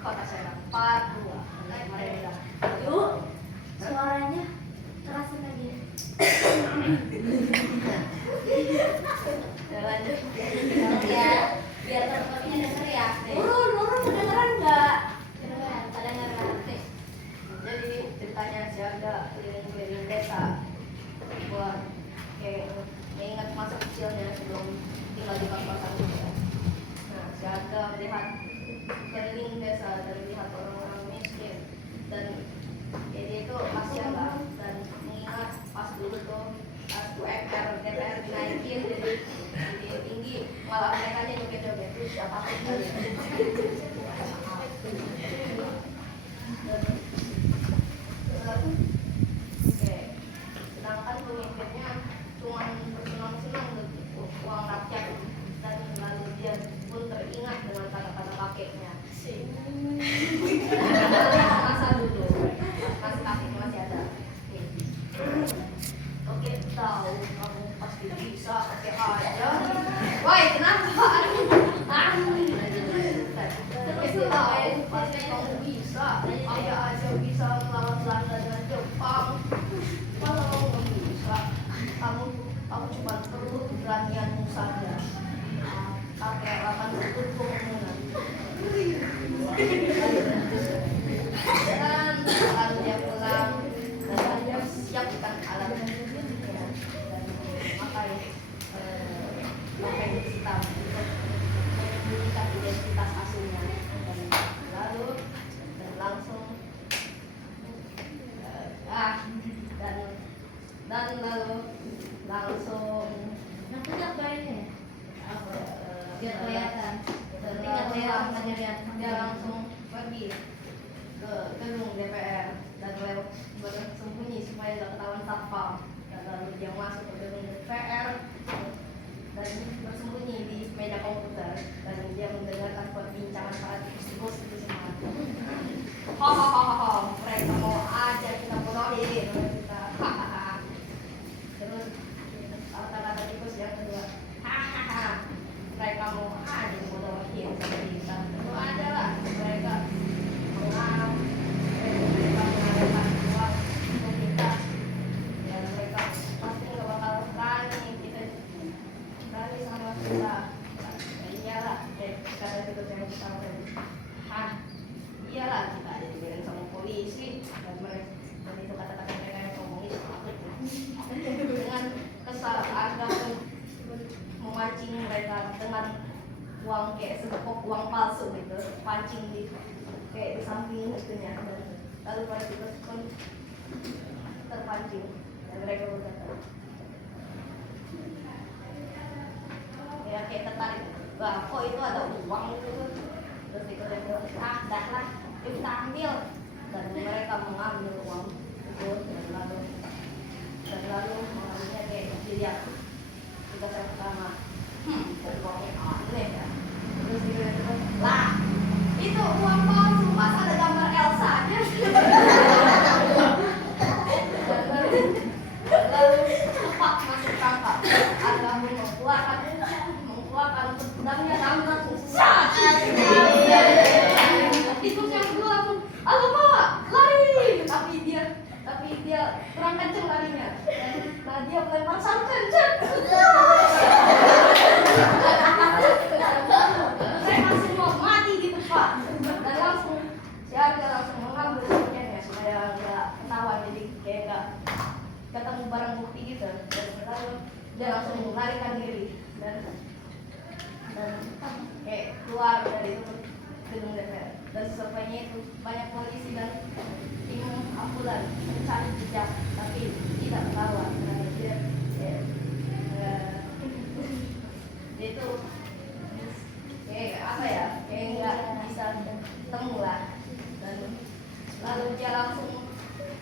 kota Serang Papua. Mereka yuk suaranya kerasin lagi. Ya lanjut ya biar teman-temannya denger ya. Nurun kedengeran nggak? Kedengeran. Jadi ceritanya siaga keliling-keliling desa buat kayak mengingat masa kecilnya sebelum tinggal di kos-kosan gitu ya. Nah, siaga melihat keliling desa dan melihat orang-orang miskin dan jadi itu kasihan lah dan mengingat pas dulu tuh pas UMR DPR dinaikin jadi tinggi malah mereka aja joget-joget itu siapa pun kali. Oke, sedangkan pemimpinnya cuma bersenang-senang dengan uang rakyat dan lalu dia pun teringat dengan kata-kata kakeknya. Masa dulu, masih kakeknya masih ada. Oke, tahu kamu pasti bisa pakai aja. Woi, kenapa? Pasti kamu bisa, ayah aja bisa melawan Belanda dan Jepang. Kalau kamu nggak bisa, kamu cuma perlu keberanianmu saja. Kakek akan bertutur kemudian. Dan lalu dia pulang dan dia siapkan alatnya dan pakai hitam untuk menyembunyikan identitas aslinya dan langsung nanti apa ini biar kelihatan dia langsung pergi ke gedung DPR dan bersembunyi supaya tidak ketahuan satpam dan lalu dia masuk ke gedung DPR dan bersembunyi di meja komputer dan dia mendengarkan perbincangan para tikus itu semua. Hahaha, mereka mau aja kita bodohin kita. Hahaha. Terus kata-kata tikus yang kedua, hahaha, mereka mau aja bodohin sama kita. Itu adalah mereka mengharap mereka mengharapkan uang untuk kita dan mereka pasti nggak bakal berani kita berani sama kita. Iyalah, kata tikus yang pertama tadi. Iyalah kita ada dibilang sama polisi dan mereka dan itu kata-kata mereka yang komunis dengan kesal agak memancing mereka dengan uang kayak segepok uang palsu gitu pancing di kayak di samping itunya dan lalu pada itu pun terpancing dan mereka berkata ya kayak tertarik wah kok itu ada uang gitu terus itu dia bilang dah lah kita ambil dan mereka mengambil uang itu dan lalu mengambilnya kayak dilihat kita yang pertama dan uangnya aneh ya terus dia bilang lah itu uang palsu masa ada gambar Elsa aja lalu cepat masuk tangkap agak mengeluarkan pedangnya langsung tikus yang kedua langsung alamak lari tapi dia kurang kenceng larinya dan dia melempar santan mereka semua mati gitu pak dan langsung si Arga langsung mengambil senjatanya supaya nggak ketahuan jadi kayak nggak ketemu barang bukti gitu dan lalu dia langsung melarikan diri dan kayak keluar dari itu gedung DPR dan sesampainya itu banyak polisi dan tim ambulan mencari jejak tapi tidak ketahuan karena dia itu kayak apa ya kayak nggak bisa ketemu lah dan lalu dia langsung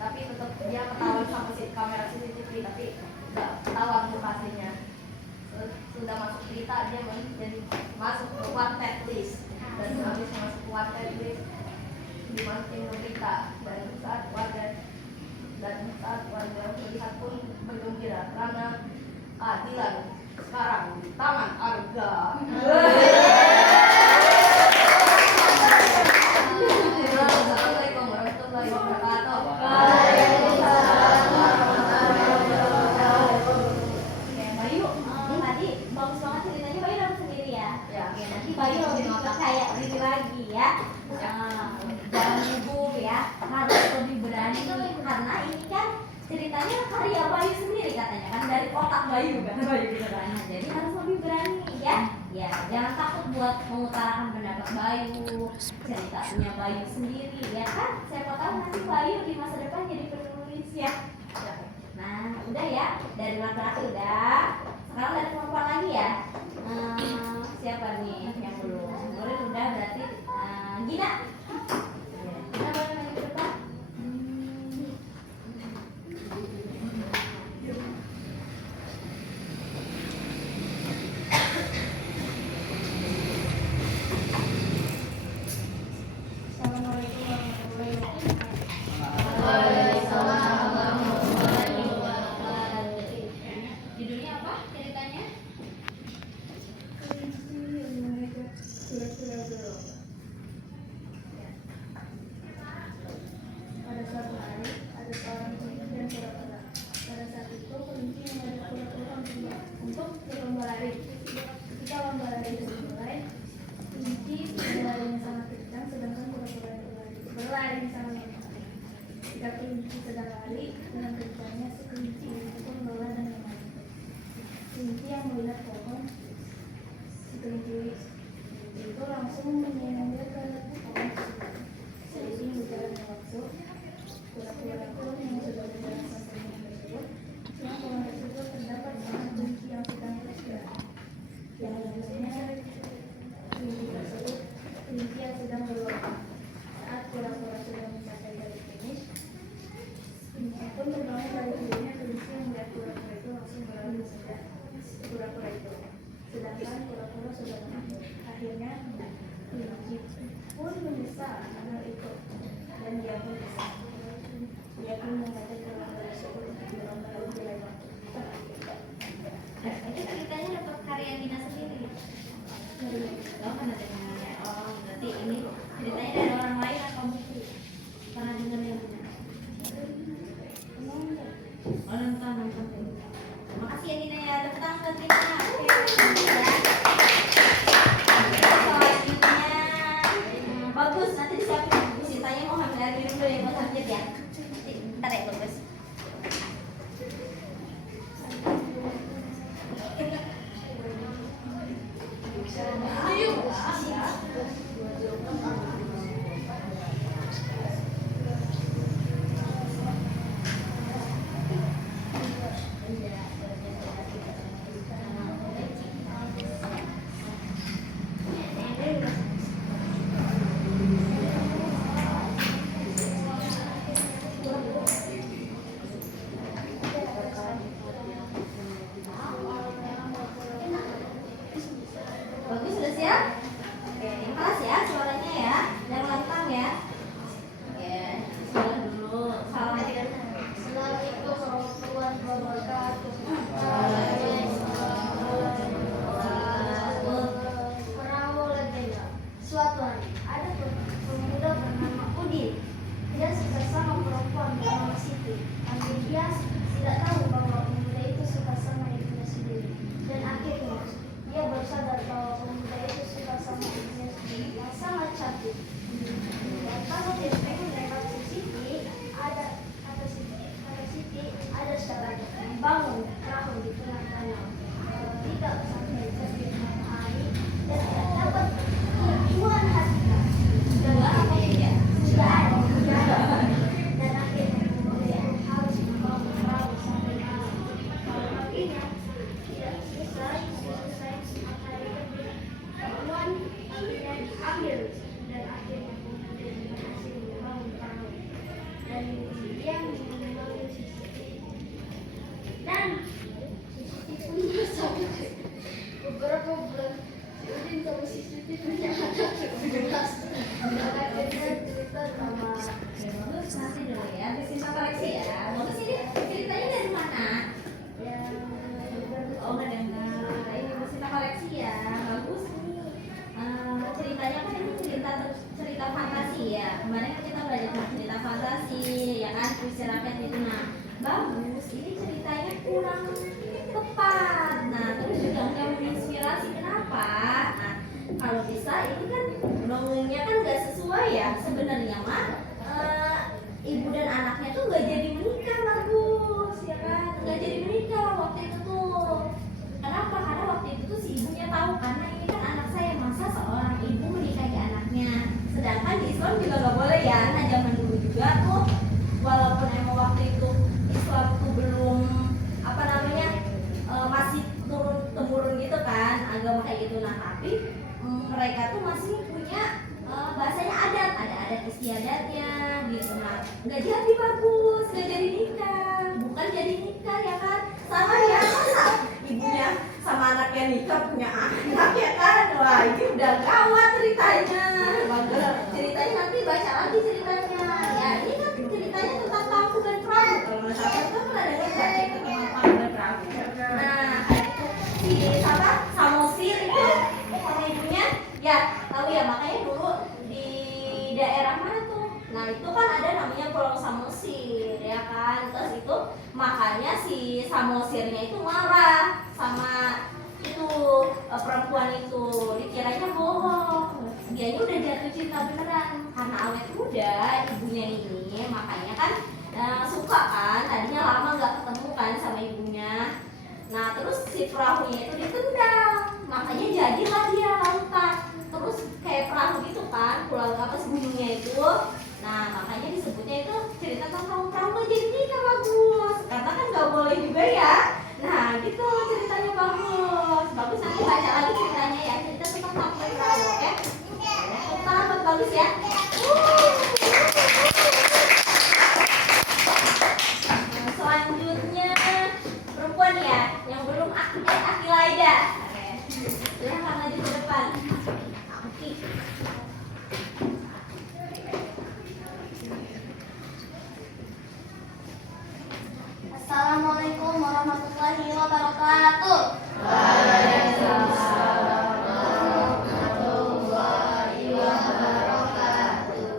tapi tetap dia ketahuan sama kamera CCTV tapi nggak ketahuan lokasinya sudah masuk berita dia jadi masuk ke wanted list dan habis masuk ke wanted list dimasukin ke berita dan saat warga melihat pun bergembira karena keadilan sekarang di tangan Arga. ceritanya karya Bayu sendiri katanya kan, dari otak Bayu kan, Bayu gitu kan. Nah, jadi harus lebih berani ya. Ya, jangan takut buat mengutarakan pendapat Bayu, ceritanya Bayu sendiri ya kan. Siapa tahu nanti Bayu di masa depan jadi penulis ya. Nah, udah ya, dari laki-laki udah. Sekarang dari perempuan lagi ya. Siapa nih yang belum? Nuril udah, berarti Gina. Gina boleh maju ke depan? Assalamualaikum warahmatullahi wabarakatuh. Judulnya apa ceritanya? Kelinci yang mengajak kura-kura berlomba. Pada suatu hari, ada seorang kelinci dan kura-kura. Pada saat itu, kelinci mengajak kura-kura untuk berlomba lari. Ketika lomba lari dimulai, kelinci berlari sangat kencang, sedangkan kura-kura berlari sangat lambat. Ketika kelinci sedang lari dengan kencangnya, si kelinci itu pun lelah dan lemah. Kelinci yang melihat pohon, si kelinci itu langsung menyindir ke pohon tersebut. Seiring berjalannya waktu, kura-kura pun yang sudah berjalan sampai pohon tersebut, siang pohon tersebut terdapat seorang kelinci yang sedang beristirahat. Yang lainnya kelinci tersebut, kelinci yang sedang berlomba. Saat kura-kura sudah mencapai garis finish, kelinci pun terbangun dari tidurnya. Kelinci yang melihat kura-kura itu langsung berlari mengejar kura-kura itu. Sedangkan kura-kura sudah menang. Akhirnya kelinci pun menyesal hal itu dan dia pun menyesal. Dia pun mengajak kura-kura tersebut untuk berlomba lebih lebar. Itu ceritanya dapat karya Gina sendiri. Oh, mana dengarnya? Oh, berarti ini ceritanya dari orang lain atau buku? Pernah dengar yang mana? Oh, nonton. Makasih ya Gina ya, tepuk tangan buat Gina. Selanjutnya bagus, nanti disiapin buku sisanya. Mau ambil air minum dulu ya buat subjek ya. Bentar ya bagus. Bagus, sudah siap? Oke, yang keras ya suaranya ya, yang lantang ya. Oke, bismillah dulu. Assalamualaikum warahmatullahi wabarakatuh. Perahu legenda. Suatu hari ada pemuda bernama Udin. Dia suka sama perempuan bernama Siti. Tapi dia tidak tahu bahwa pemuda itu suka sama ibunya sendiri. Dan akhirnya dia baru sadar bahwa pemuda itu suka sama ibunya sendiri yang sangat cantik. Dan kalau dia menembak si Siti, kata Siti, ada syarat membangun perahu di tengah danau. Kalau tidak sampai terbit matahari dan tidak dapat tujuan hatinya. Dan akhirnya sudah ada. Dan akhirnya pemuda itu harus membangun perahu sampai malam. Kalau paginya tidak selesai matahari terbit, tujuan akhirnya diambil. Dan akhirnya pemuda itu berhasil membangun perahu. Dan dia memanggil si Siti. Dan si Siti pun bersama. Beberapa bulan si Udin sama si Siti punya anak 17. Dan akhirnya cerita sama Ya bagus, nanti dulu ya, bikin koleksi ya. Bagus ini ceritanya dari mana? yang Oh, nggak dengar. Ini bikin koleksi ya, bagus nih. Ceritanya kan ini cerita fantasi ya. Kemarin kan kita belajar tentang cerita fantasi, ya kan, puisi rakyat itu. Nah, bagus. Ini ceritanya kurang tepat. Nah, terus juga nggak menginspirasi. Kenapa? Nah, kalau bisa ini kan dongengnya kan nggak sesuai ya. Sebenarnya mah ibu dan anaknya tuh nggak jadi menikah, bagus. juga nggak boleh ya. Nah zaman dulu juga tuh, walaupun emang waktu itu Islam tuh belum apa namanya masih turun temurun gitu kan agama kayak gitu. Nah tapi mereka tuh masih punya bahasanya adat, ada adat istiadatnya gitu. Nah nggak jadi bagus, nggak jadi nikah, bukan jadi nikah ya kan. Sama ya, masa ibunya sama anaknya nikah punya anak ya kan. Wah ini udah gawat ceritanya. Ceritanya nanti baca lagi ceritanya. Ya ini kan ceritanya tentang Tampu dan Prabu. Kalau nggak salah kan pernah dengar baca tentang Tampu dan Prabu. Nah itu si siapa Samosir itu sama ibunya ya tahu ya, makanya dulu di daerah mana tuh. Nah itu kan ada namanya Pulau Samosir ya kan. Terus itu makanya si Samosirnya itu marah sama itu perempuan itu, dikiranya bohong, dianya udah jatuh cinta beneran karena awet muda ibunya ini. Makanya kan suka kan, tadinya lama nggak ketemu kan sama ibunya. Nah terus si perahunya itu ditendang, makanya jadilah dia lautan. Terus kayak perahu gitu kan, pulau apa gunungnya itu. Nah makanya disebutnya itu cerita tentang perahu jadi nikah bagus, karena kan nggak boleh juga ya. Nah gitu ceritanya bagus, bagus nanti baca lagi ceritanya ya, cerita tentang perahu, oke? Selamat bagus ya. Nah, selanjutnya perempuan ya, yang belum Akilaida. Oke, silahkan maju ke depan. Oke. Assalamualaikum warahmatullahi wabarakatuh. Waalaikumsalam warahmatullahi wabarakatuh.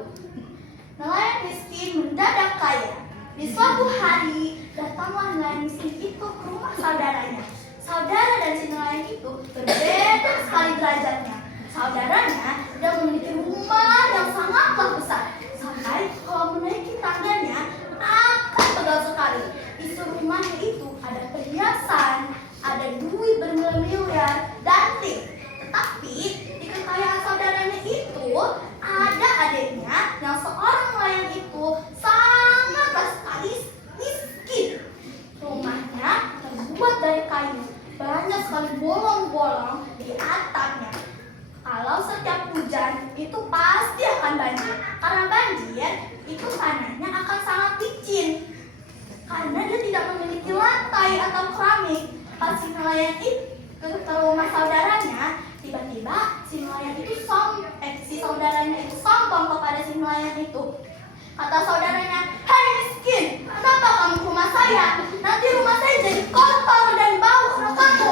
Nelayan miskin mendadak kaya. Di suatu hari datanglah nelayan miskin itu ke rumah saudaranya. Saudara dan si nelayan itu berbeda sekali derajatnya. Saudaranya tidak memiliki rumah yang sangatlah besar, sampai kalau menaiki tangganya akan pegal sekali. Isi rumahnya itu ada perhiasan, ada duit bermiliar-miliar, dan lift. Tetapi di kekayaan saudaranya itu ada adiknya yang seorang nelayan itu sangatlah sekali miskin. Rumahnya terbuat dari kayu, banyak sekali bolong-bolong di atapnya. Kalau setiap hujan itu pasti akan banjir. Karena banjir itu tanahnya akan sangat licin. Karena dia tidak memiliki lantai atau keramik. Pas si nelayan itu ke rumah saudaranya, tiba-tiba si nelayan itu si saudaranya itu sombong kepada si nelayan itu. Kata saudaranya, "Hai miskin, kenapa kamu ke rumah saya? Nanti rumah saya jadi kotor dan bau karena kamu."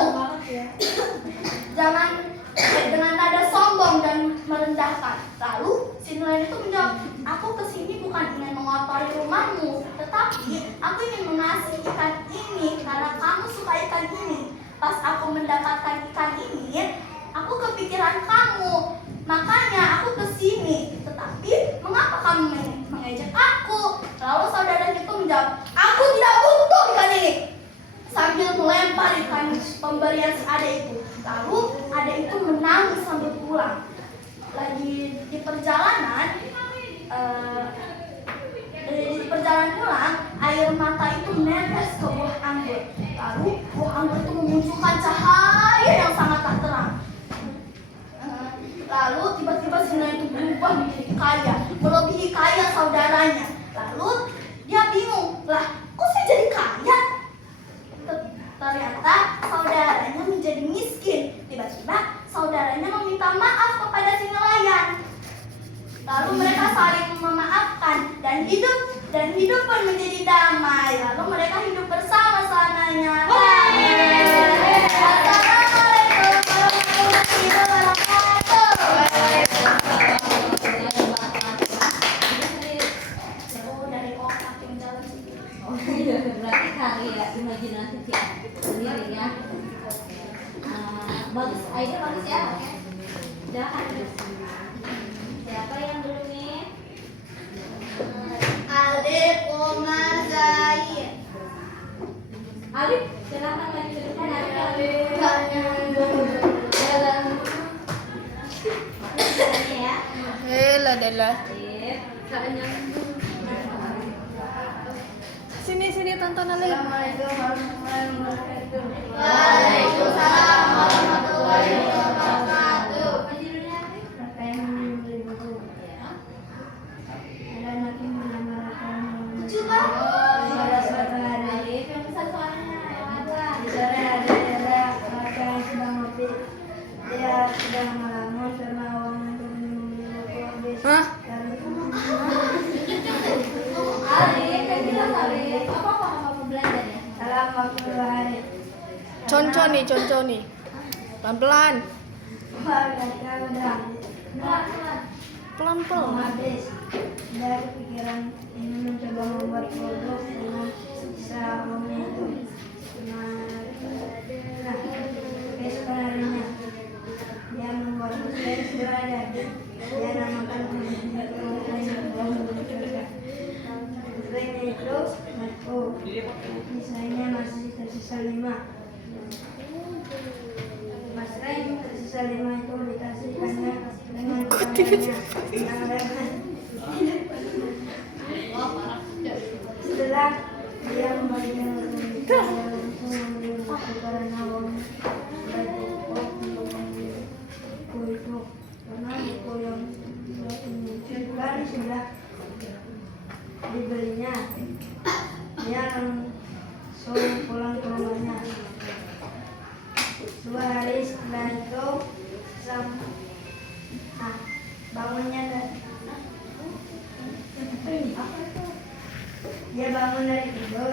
Jangan dengan nada sombong dan merendahkan. Lalu si nelayan itu menjawab, "Aku kesini bukan ingin mengotori rumahmu, tetapi aku ingin mengasihi ikan ini karena kamu suka ikan ini. Pas aku mendapatkan ikan ini, aku kepikiran kamu, makanya aku kesini. Tetapi mengapa kamu mengejek aku?" Lalu saudaranya itu menjawab, "Aku tidak butuh ikan ini," sambil melempar ikan pemberian si adek itu. Lalu adek itu menangis sambil pulang. Lagi di perjalanan pulang, air mata itu menetes ke buah anggur. Lalu buah anggur itu memunculkan cahaya yang sangatlah terang. Lalu tiba-tiba si nelayan itu berubah menjadi kaya, melebihi kaya saudaranya. Lalu dia bingung, lah kok saya jadi kaya? Ternyata saudaranya menjadi miskin. Tiba-tiba saudaranya meminta maaf kepada si nelayan. Lalu mereka saling memaafkan dan hidup pun menjadi damai. Lalu mereka hidup bersama selamanya. Assalamualaikum warahmatullahi wabarakatuh. Dari otak yang jalan sendiri. Oh iya, berarti karya imajinasi sendiri ya. Bagus, Aida bagus ya. Oke. Silakan. Siapa yang belum nih? Alif koma Zaid. Alif, silakan maju ke depan. Alif. Ya. Alif. Sini tonton Ali. Assalamualaikum warahmatullahi wabarakatuh. Waalaikumsalam warahmatullahi wabarakatuh. Apa yang membeli buku? Ada anak yang bernama Rafael. Coba. Pada suatu hari, Yang besar suaranya yang ada. di sore hari ada laki yang sedang ngopi. Dia sedang melamun karena uangnya untuk membeli buku habis. Hah? Arif, kan bilang Arif. Apa kamu belajar ya? Dalam waktu 2 hari, Conco nih. Pelan-pelan. mereka udah Pelan-pelan. habis. Dia kepikiran ingin mencoba membuat produk dengan sisa uangnya itu. Nah, keesokan harinya dia membuat mesin sederhana. Dia namakan mesinnya itu bom surga. Mesinnya itu Marco. Misalnya masih tersisa 5. Mas Ray tersisa 5 itu dikasihkannya dengan tangannya yang lebar. Setelah dia membagikan dia langsung membeli buku karena uang cukup untuk membeli buku itu, karena buku yang kali sudah dibelinya. Dia langsung pulang ke rumahnya. 2 hari setelah itu bangunnya dia bangun dari tidur,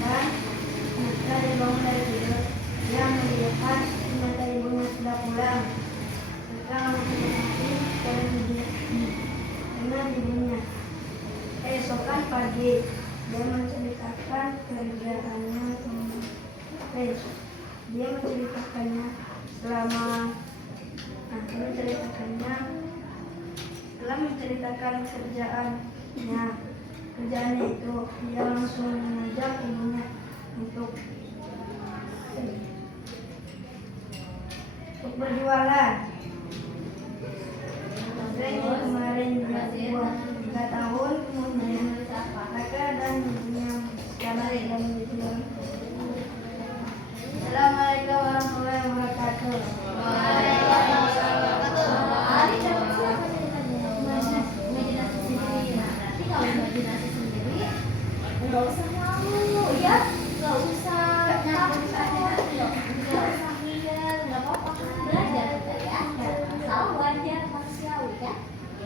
dan setelah dia bangun dari tidur dia melihat ternyata ibunya sudah pulang. Setelah langsung dengan ibunya. Esokan pagi dia menceritakan kerjaannya dia menceritakannya setelah menceritakan kerjaannya itu, dia langsung mengajak ibunya untuk berjualan. Akhirnya kemarin dia buat 3 tahun kemudian kakak dan ibunya sekarang sedang berjualan. Assalamualaikum warahmatullahi wabarakatuh. Arif dapat siapa ceritanya? Imajinasi sendiri. Nah, berarti kalau imajinasi sendiri nggak usah malu ya, nggak usah takut, nggak usah minder, nggak apa-apa, belajar kita ya. Salah wajar, manusiawi ya.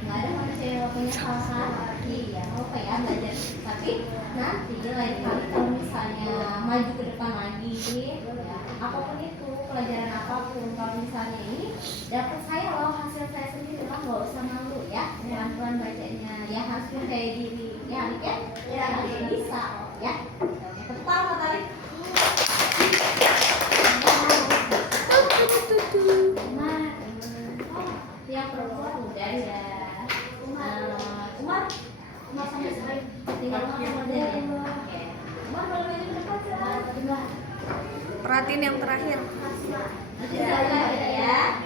Nggak ada manusia yang nggak punya salah. Iya, apa ya belajar. Tapi nanti lain kali kalau misalnya maju ke depan lagi, ya, apapun itu pelajaran apapun, kalau misalnya ini dapat saya loh hasil saya sendiri, kan nggak usah malu ya, pelan-pelan bacanya ya, harus percaya diri ya, Anik ya, ya nanti bisa loh ya. Oke, tepuk tangan tarik. Yang perempuan udah ya. Umar sampai sekarang tinggal nomor dia. Oke. Umar boleh maju ke depan silahkan. Perhatiin yang terakhir. Nanti saya ya.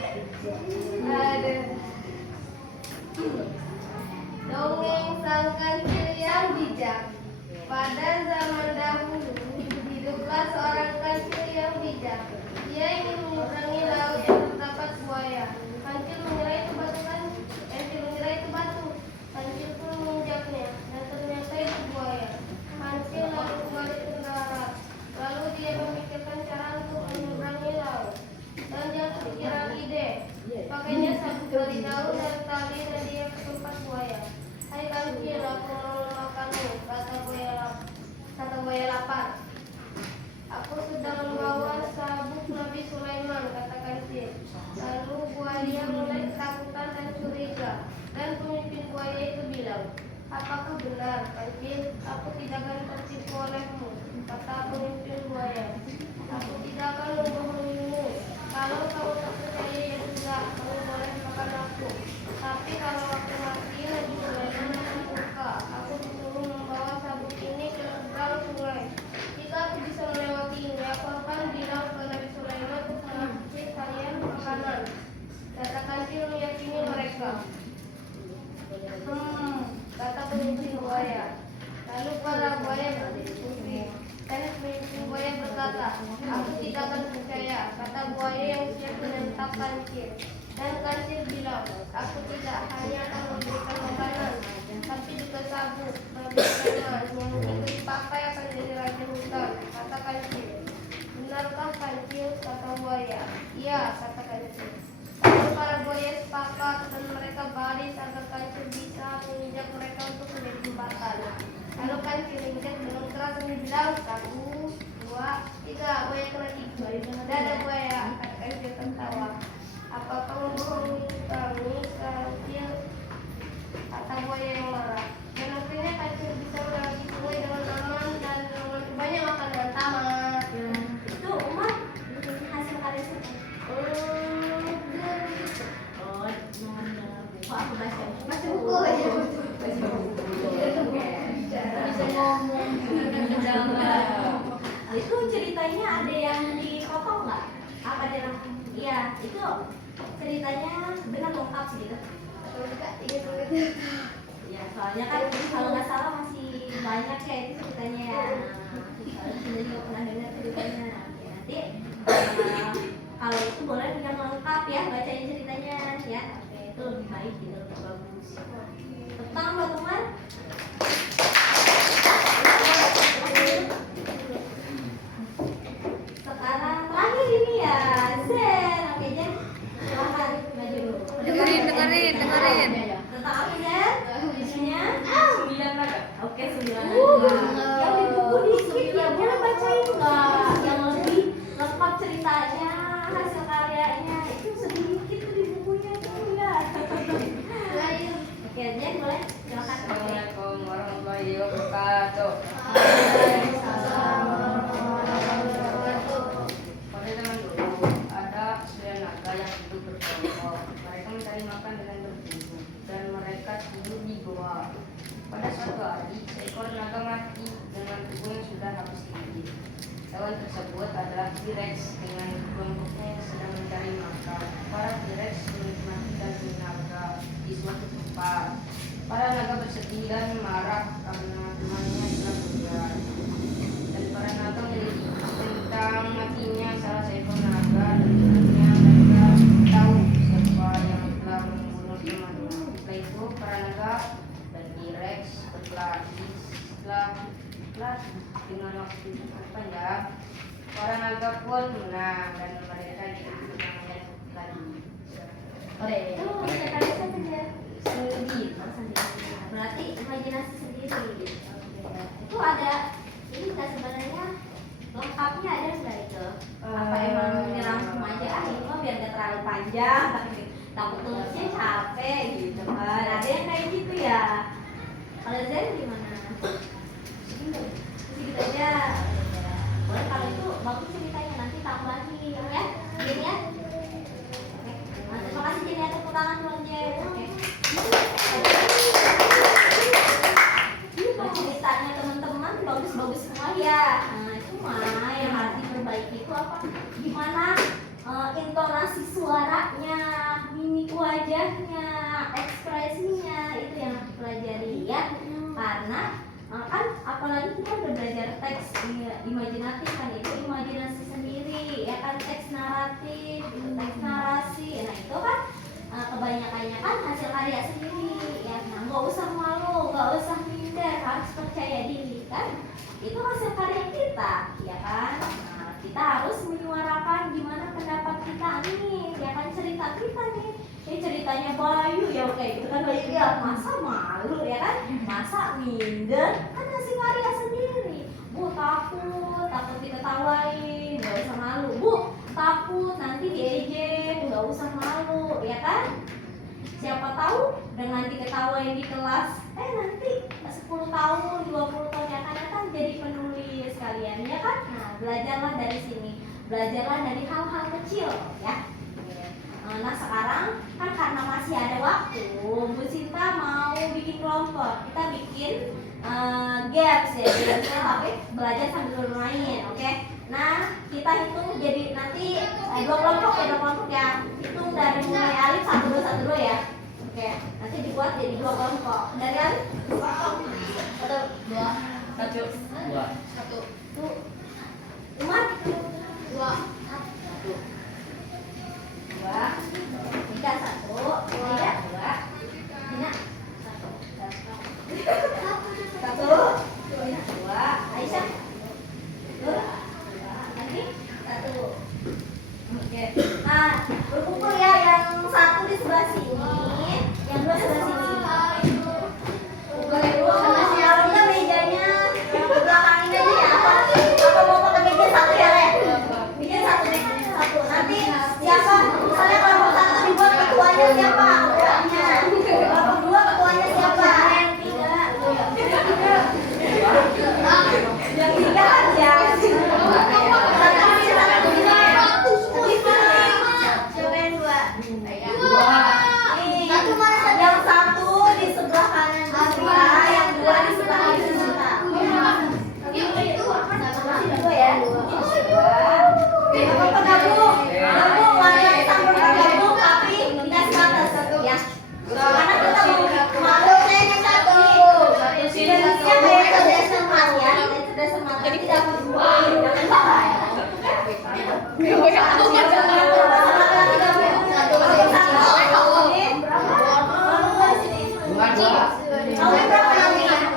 Dongeng sang kancil yang bijak. Pada zaman dahulu hiduplah seorang kancil yang bijak. Dia ingin menyeberangi laut yang terdapat buaya. Kancil mengira itu batu. Kancil pun menginjaknya, dan ternyata itu buaya. Kancil lalu kembali ke darat. Lalu dia memikirkan cara untuk menyeberangi laut. Dan dia kepikiran ide. Pakainya sabuk dari daun dan tali, dan dia ke tempat buaya. Hai kancil, aku mau memakanmu, kata buaya lapar. Aku sedang membawa sabuk Nabi Sulaiman, kata kancil. Lalu buaya mulai ketakutan dan curiga. Dan pemimpin buaya itu bilang, apakah benar, kancil? Aku tidak akan tertipu olehmu, kata pemimpin buaya. Aku tidak akan membohongimu. Kalau kamu tak percaya ya sudah, kamu boleh makan aku. Tapi kalau aku mati, Nabi Sulaiman akan murka. Aku disuruh membawa sabuk ini ke seberang sungai. Jika aku bisa melewatinya, aku akan bilang ke Nabi Sulaiman untuk mengasih kalian makanan. Kata kancil meyakini mereka. buaya. Lalu para buaya berdiskusi. Dan pemimpin buaya berkata, aku tidak akan percaya kata buaya yang siap menentang kancil. Dan kancil bilang, aku tidak hanya akan memberikan makanan, tapi juga sabuk, babi preman yang jika dipakai akan jadi raja hutan, kata kancil. Benarkah kancil? Kata buaya. Iya, kata kancil. Lalu para buaya sepakat dan mereka baris agar kancil bisa menginjak mereka untuk menjadi jembatan. Lalu kancil menginjak dengan keras dan dibilang 1, 2, 3. Buaya kena tiga. Dada buaya, kata kancil tertawa. Apakah membohongi kami, kancil? Kata buaya yang marah. Dan akhirnya kancil bisa melewati sungai dengan aman dan dengan banyak makan dengan tamat. Itu Umar hasil karya siapa? Oh, kok aku baca buku ya. baca buku. Bisa ngomong. Itu ceritanya ada yang dipotong nggak? Apa dia? Iya, itu ceritanya benar lengkap sih gitu. Ya, soalnya kan kalau nggak salah masih banyak ya itu ceritanya ya. Sudah juga pernah dengar ceritanya. Ya, nanti kalau itu boleh yang lengkap ya bacain ceritanya ya. Oke, itu lebih baik gitu, lebih bagus. Tentang Mbak Umar. Sekarang terakhir ini ya Zen. Oke Zen, silahkan maju. Dengerin. Tentang apa Zen? Isinya 9 naga. Oke 9 naga. Yang di buku dikit ya boleh bacain nggak? Yang lebih lengkap ceritanya, hasil karyanya itu sedikit tuh di bukunya tuh ya. Oke Zen boleh silakan. Assalamualaikum warahmatullahi wabarakatuh. Pada zaman dulu ada 9 naga yang hidup berkelompok. Mereka mencari makan dengan berburu dan mereka tidur di goa. Pada suatu hari, seekor naga mati dengan tubuh yang sudah habis digigit. Hewan tersebut adalah T-Rex dengan kelompoknya yang sedang mencari makan. Para T-Rex menikmati daging naga di suatu tempat. Para naga bersedih dan marah karena temannya telah berjalan. Dan para naga menyelidiki tentang matinya salah seekor naga dan akhirnya mereka tahu siapa yang telah membunuh temannya. Setelah itu para naga dan T-Rex berkelahi. Setelah dengan waktu yang panjang, para naga pun menang dan mereka diikuti yang tadi. Itu hasil karya siapa Zen? Sendiri. Berarti imajinasi sendiri. Itu ada ini nggak sebenarnya lengkapnya ada nggak itu? Apa emang dirangkum aja ini mah biar nggak terlalu panjang tapi takut tulisnya capek gitu kan? Ada yang kayak gitu ya. Kalau Zen gimana? Segitu aja. Boleh kalau itu bagus ceritanya nanti tambahin ya. Gini ya. Oke. Terima kasih Jen ya tepuk tangan buat Jen. Oke. Ceritanya teman-teman bagus-bagus semua ya. Nah, cuma yang harus diperbaiki itu apa? Gimana intonasi suaranya, mimik wajahnya, ekspresinya itu yang harus dipelajari ya. Karena kan apalagi kita udah belajar teks imajinatif kan itu imajinasi sendiri ya kan teks naratif, teks narasi. Nah itu kan kebanyakannya kan hasil karya sendiri ya. Nah nggak usah malu, nggak usah minder, harus percaya diri kan. Itu hasil karya kita ya kan. Nah, kita harus menyuarakan gimana pendapat kita nih ya kan cerita kita nih. Ini ceritanya Bayu ya kayak gitu kan Bayu ya masa malu ya kan, masa minder kan hasil karya sendiri. Bu takut diketawain, nggak usah malu. Bu takut nanti diejek, nggak usah malu ya kan. Siapa tahu dengan diketawain di kelas, nanti 10 tahun, 20 tahun yang akan datang jadi penulis kalian ya kan. Nah belajarlah dari sini, belajarlah dari hal-hal kecil ya. Nah sekarang kan karena masih ada waktu, Bu Sinta mau bikin kelompok. Kita bikin games ya, gamesnya tapi belajar sambil bermain, oke? Nah kita hitung jadi nanti 2 kelompok ya, hitung dari mulai alif 1, 2, 1, 2 ya. Oke, nanti dibuat jadi 2 kelompok. Dari Alif? Atau 2? 1. 1. Tuh. Umar? 2. 1. 2. Nika 1. Nika 2. Nina 1. 2. Aisyah? 2. Lagi? 1. Oke. Nah, berkumpul ya, yang 1 di sebelah sini, yang 2 sebelah sini. Kalau enggak mejanya yang belakang ini aja ya. Apa mau pakai meja 1 ya, Le? Bikin 1 meja 1. Nanti siapa? Misalnya kelompok 1 dibuat ketuanya siapa? Kelompok 2 ketuanya siapa? Yang 3 aja. Yang 1 di sebelah kanan sebelah, yang 2 di sebelah kiri sebelah. Dua ya. Apa gabung? Gabung, warna campur gabung tapi dikasih atas ya. Karena kita mau yang 1. Indonesia kayak cerdas cermat ya, cerdas cermat. Jadi tidak berdua, jangan salah ya. Kamu berapa nanti? 1.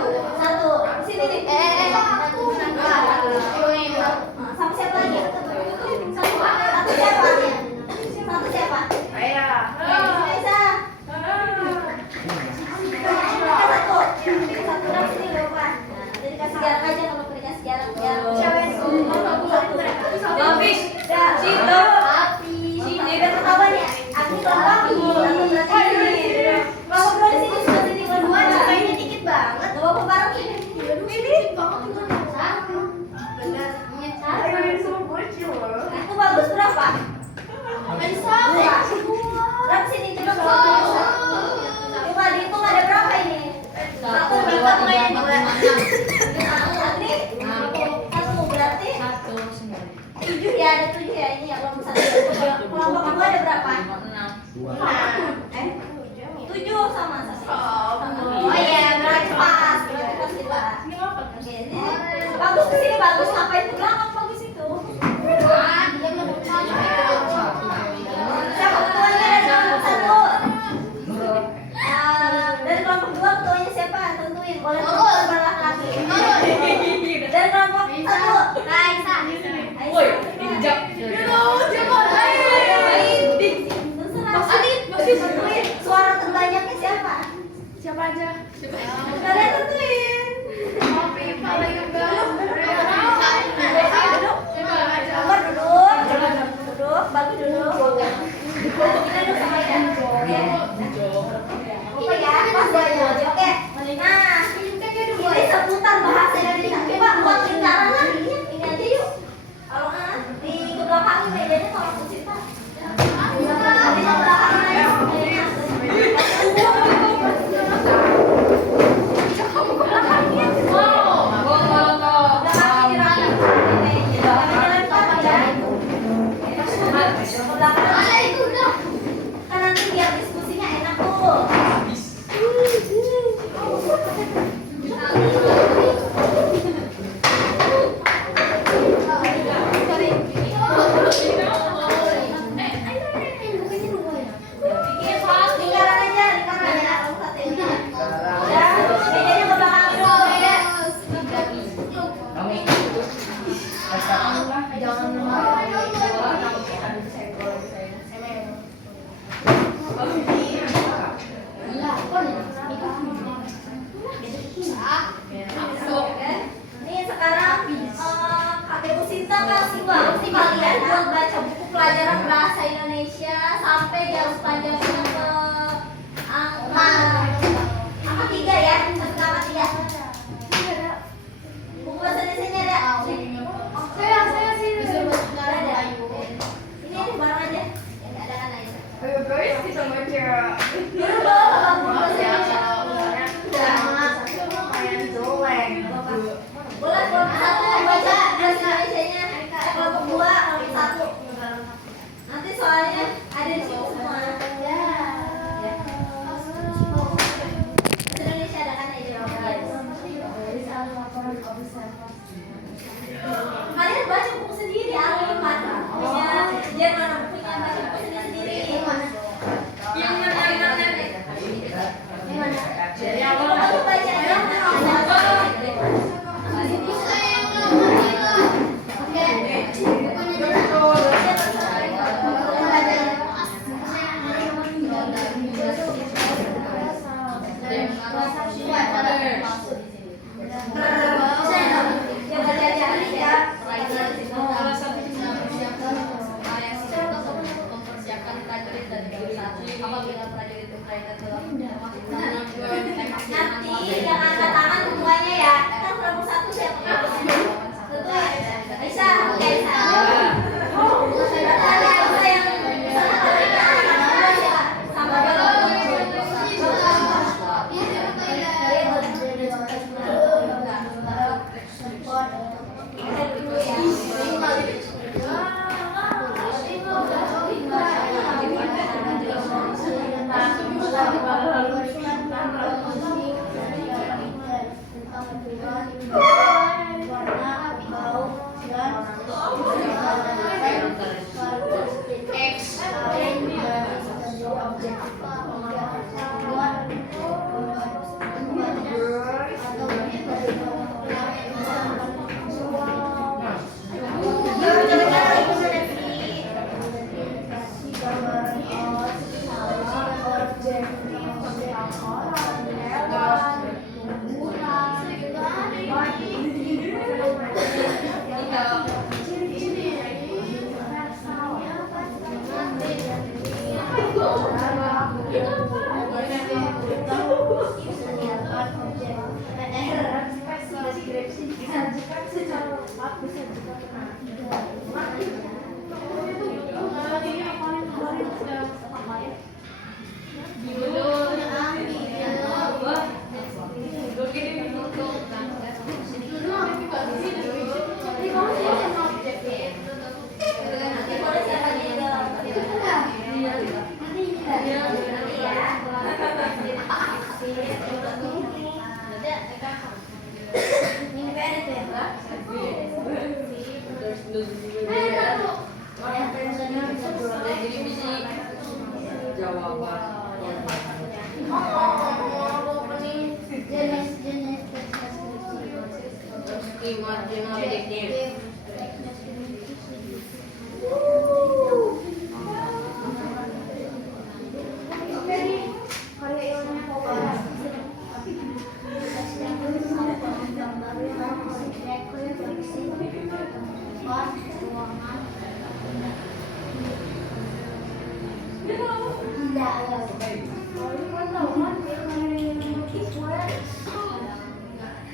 Sini nih. Sama siapa lagi? Satu siapa? Satu siapa? Saya. Aisyah. Satu. Satu dari sini berapa? Nanti dikasih jarak aja kalau dikasih jarak. Habis. Situ. Sini udah ketahuan ya. Aku kelompok ini. Kelompok 2 di sini sebelah sini. Kelompok 2 cukainya dikit banget. Kelompok bareng ini. Itu bagus berapa? Berapa sini coba? Coba dihitung ada berapa ini? 1, 2, 3, 4, 5, 6. 1 berarti 7 ya, ada 7 ya ini ya kelompok 1. Kelompok 2 ada berapa? 7 sama. Oh iya, berarti pas. Pas kita. Oke, ini bagus ke sini bagus, ngapain ke belakang bagus itu? Siapa ketuanya dari kelompok 1? Dari kelompok 2 ketuanya siapa? Tentuin, boleh sebelah laki-laki. Dari kelompok 1, Aisyah. Woi, dijak. Tentuin suara terbanyaknya siapa? Siapa aja? Kalian tentuin. Umar duduk, bagus duduk. Kita duduk sama ya. Oke ya, pas ya. Oke. Nah, ini seputar bahasa Indonesia. Coba buat lingkaran lagi. Ini aja yuk. Kalau di belakang mejanya kalau Cinta. Di belakang aja. Jenis-jenis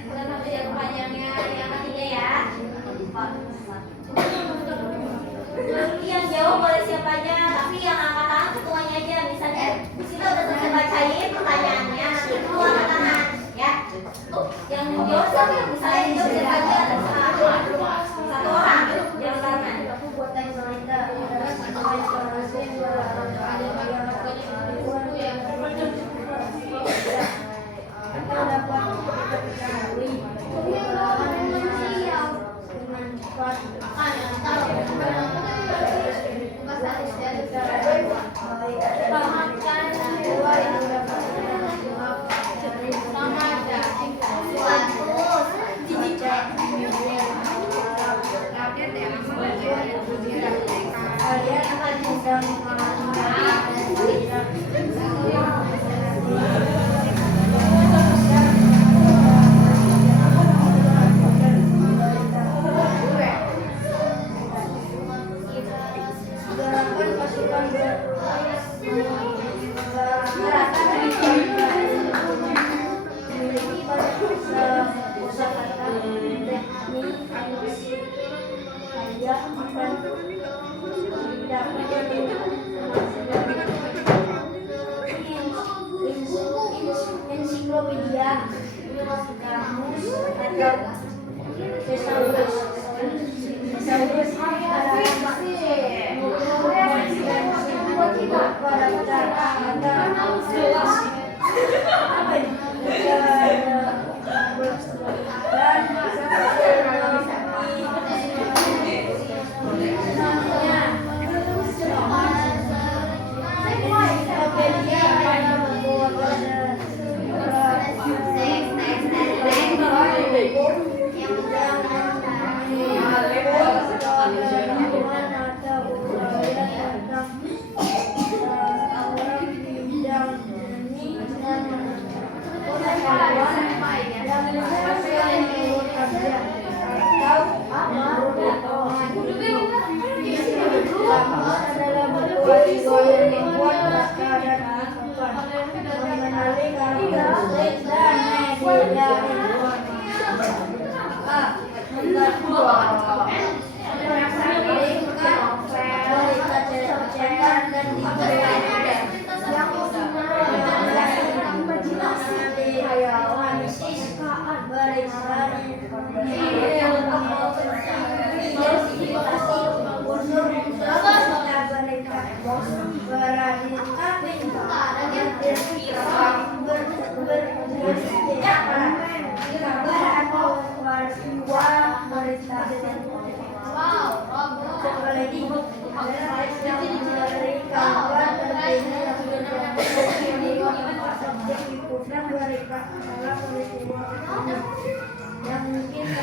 Bukan sampai yang panjangnya yang ketiga ya. Yang jawab boleh siapa aja, tapi yang angkat tangan ketuanya aja. Misalnya kita udah selesai bacain pertanyaannya, nanti ketua angkat tangan, ya. Yang jawab siapa yang misalnya itu siapa aja, terserah. Satu orang, jangan barengan. Ensiklopedia, kamus, atau thesaurus, yang mungkin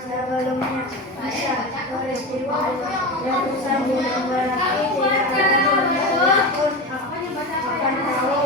sebelumnya bisa peristiwa yang usah berarti tidak pun akan tahu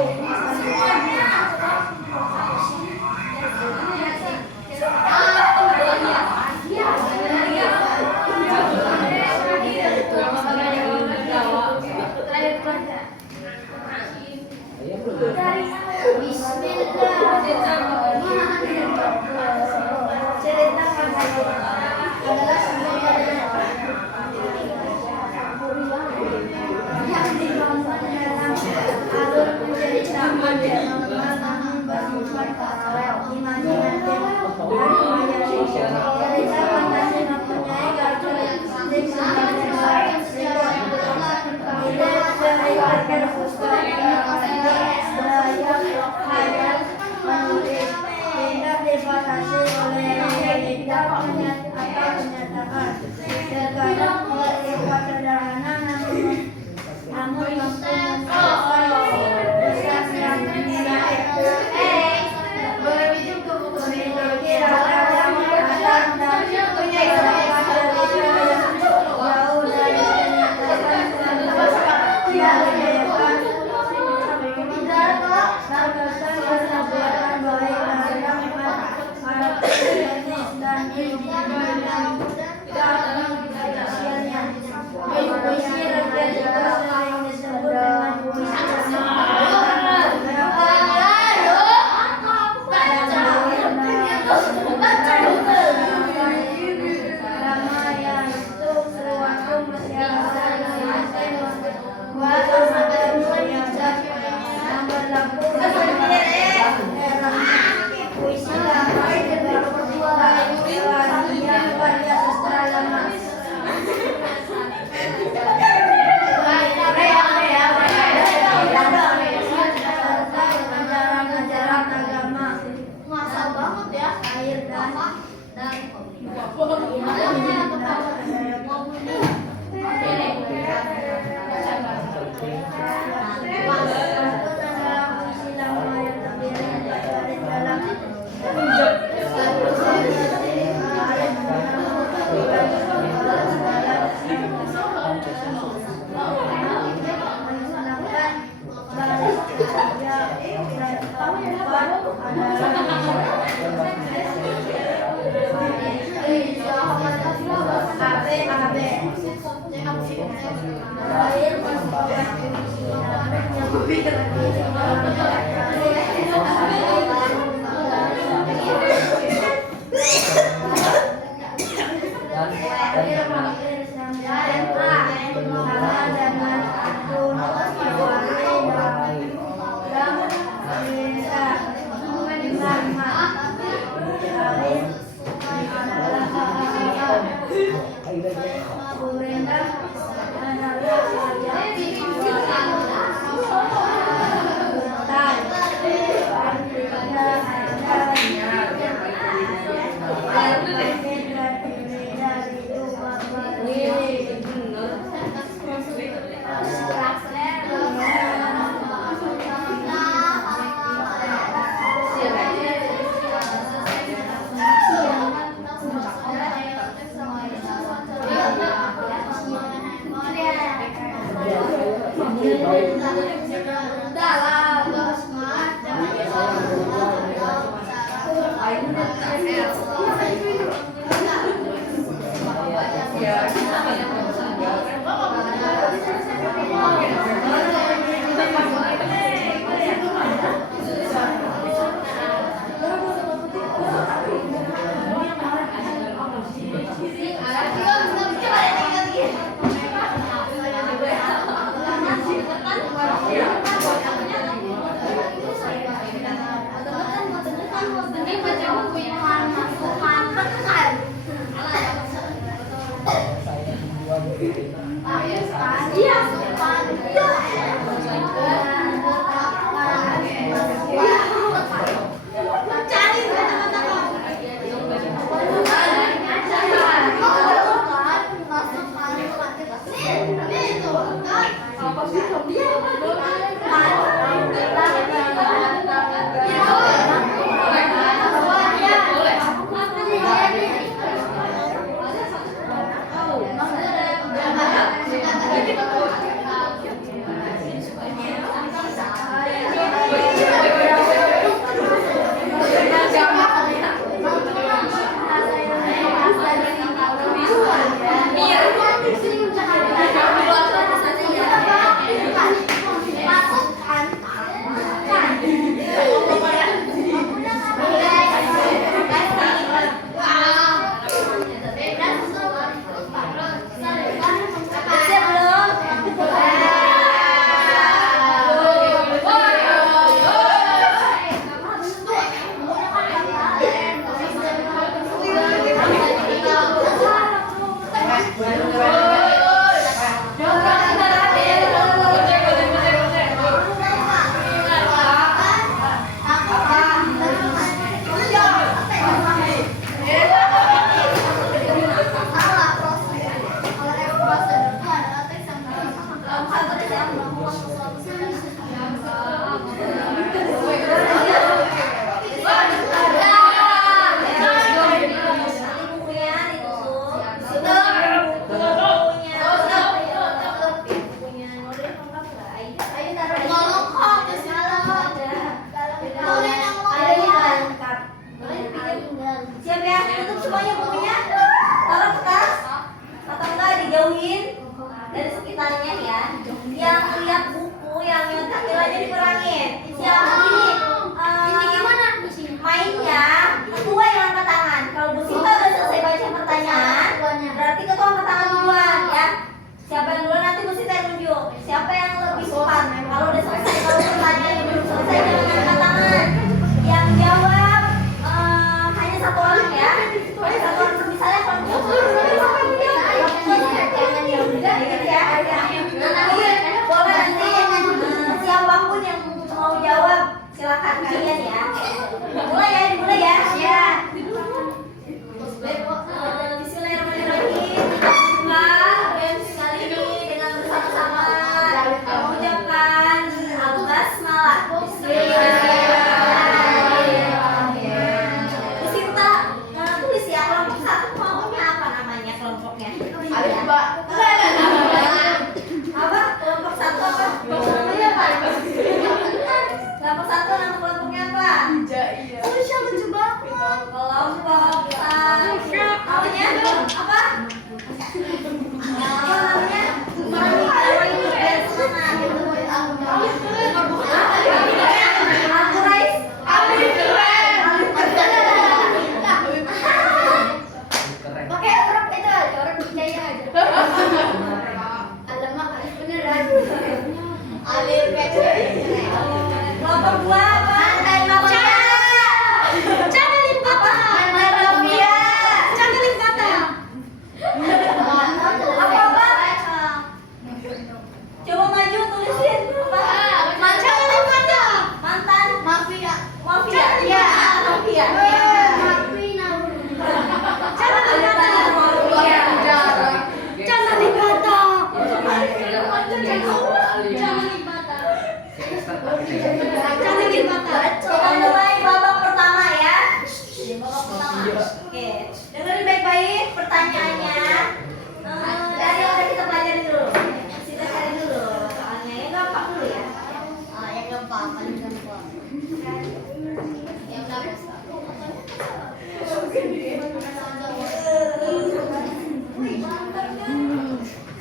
Kelompok satu nama kelompoknya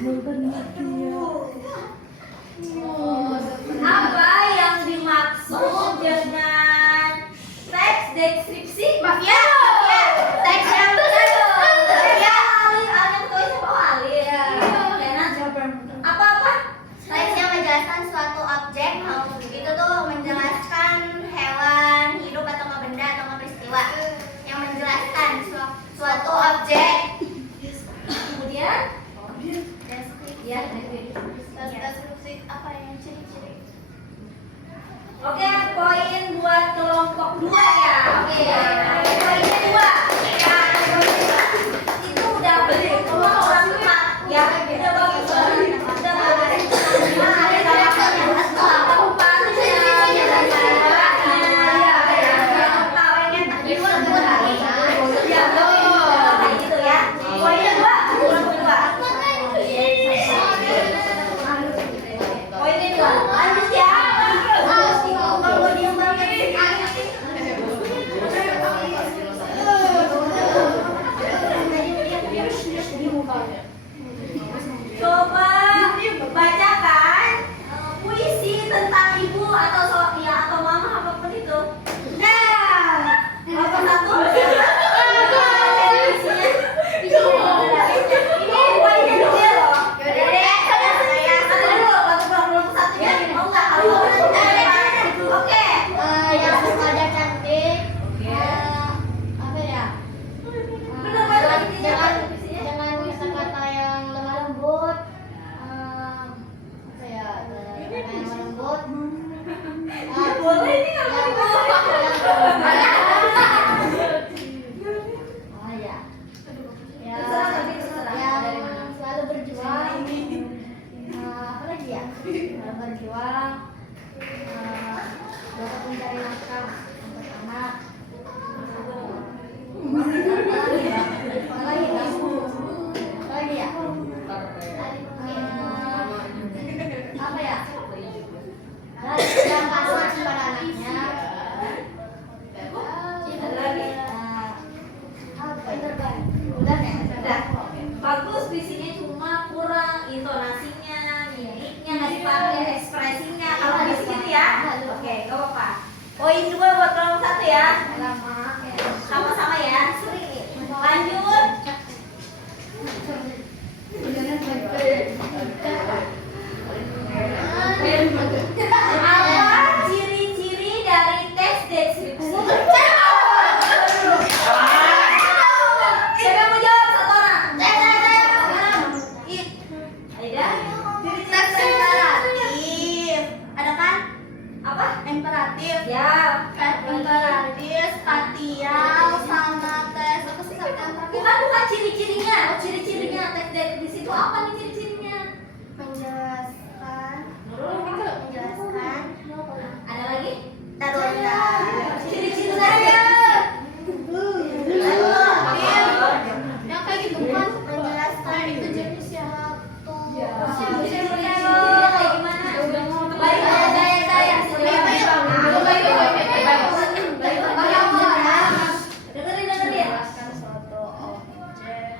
Ya udah bos. Apa yang dimaksud dengan teks deskripsi? Ya, teks yang Ya, alih tulis apa alih? Apa-apa? teks yang menjelaskan suatu objek, itu tuh menjelaskan hewan, hidup atau nggak benda atau nggak peristiwa. Yang menjelaskan suatu objek. Kemudian ya, Deskripsi apa yang ciri-ciri? oke, poin buat kelompok 2 ya. Oke, poinnya 2. Ya, itu udah betul orang tua. Ya, udah bagus. Udah bagus. Coba bacakan puisi tentang ibu atau atau mama apapun itu. Apa satu? Ini poinnya dua loh. Yaudah deh, saya Satu dulu, belum satunya. Mau nggak? Oke. yang wajah cantik. Apa ya? Bener banget intinya. Dengan kata-kata yang lemah lembut. Apa ya? Kata yang lemah lembut. Boleh ini nggak Oh ya. Ya, Terserah, tapi terserah. yang Dari mana? selalu berjuang. Apa lagi ya? Selalu berjuang. Dapat mencari nafkah untuk anak. Apa lagi ya? Apa lagi ya? Apa ya? Yang kasar kepada anaknya. Ada lagi? Apa ya? Udah ya? Udah. Bagus visinya, cuma kurang intonasinya, mimiknya, nggak dipakai ekspresinya. Kalau bisa gitu ya. Oke, gak apa-apa. Poin 2 buat kelompok 1 ya. Sama-sama ya. Sering nih. Lanjut. Apa ciri-ciri dari tes deskripsi? Siapa yang mau jawab? Satu orang. Aida. Teks imperatif. Ada kan? Apa? Imperatif. Ya. Imperatif, spatial, sama tes apa sih yang terakhir? Bukan ciri-cirinya. Ciri-cirinya tes deskripsi itu apa nih ciri-cirinya? Menjelaskan. Ada lagi? Taruh Ciri-ciri saya. yang kayak gitu kan menjelaskan itu jenis suatu Ciri-cirinya kayak gimana? Baik, saya. Dengerin. Menjelaskan suatu objek.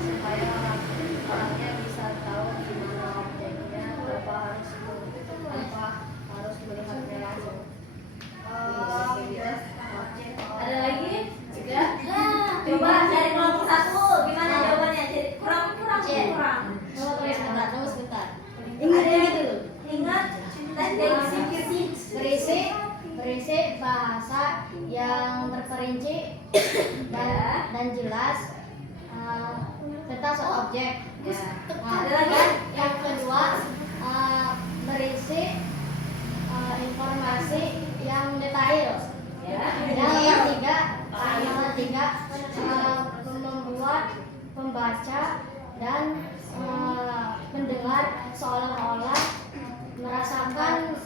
Supaya orangnya bisa tahu gimana objeknya, tanpa harus melihatnya langsung. Ada lagi? Coba dari kelompok 1 gimana jawabannya? Kurang. Tunggu sebentar. Ingat tes deskripsi. Berisi bahasa yang terperinci dan jelas tentang suatu objek. Ada lagi? Yang kedua berisi informasi yang detail. Yang ketiga membuat pembaca dan pendengar seolah-olah merasakan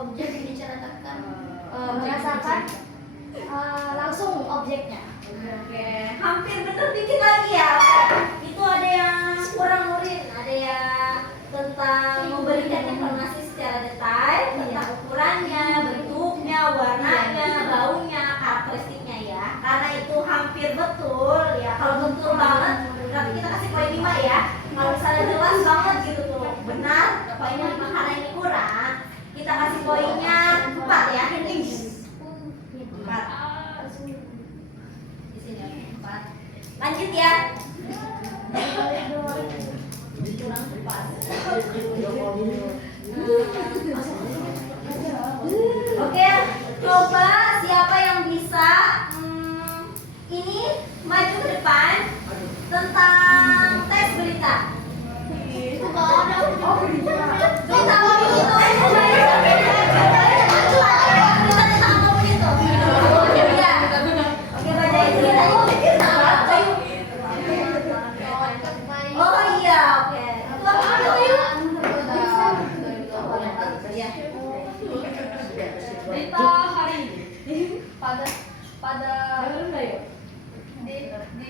objek yang diceritakan, merasakan langsung objeknya. Oke, hampir bener dikit lagi ya. Itu ada yang kurang murid, ada yang tentang memberikan informasi secara detail tentang ukurannya, bentuknya, warnanya, baunya, karakteristiknya ya. Karena itu hampir betul ya. Kalau betul banget berarti kita kasih poin 5 ya. Kalau misalnya jelas banget gitu tuh benar poinnya 5, karena ini kurang, kita kasih poinnya 4 ya. 4. Di sini 4. Lanjut ya. Kurang 4. Oke, coba siapa yang bisa ini maju ke depan tentang tes berita. Kita mau itu. Oke, bacain ceritanya. Oh iya, oke. Berita hari ini pada di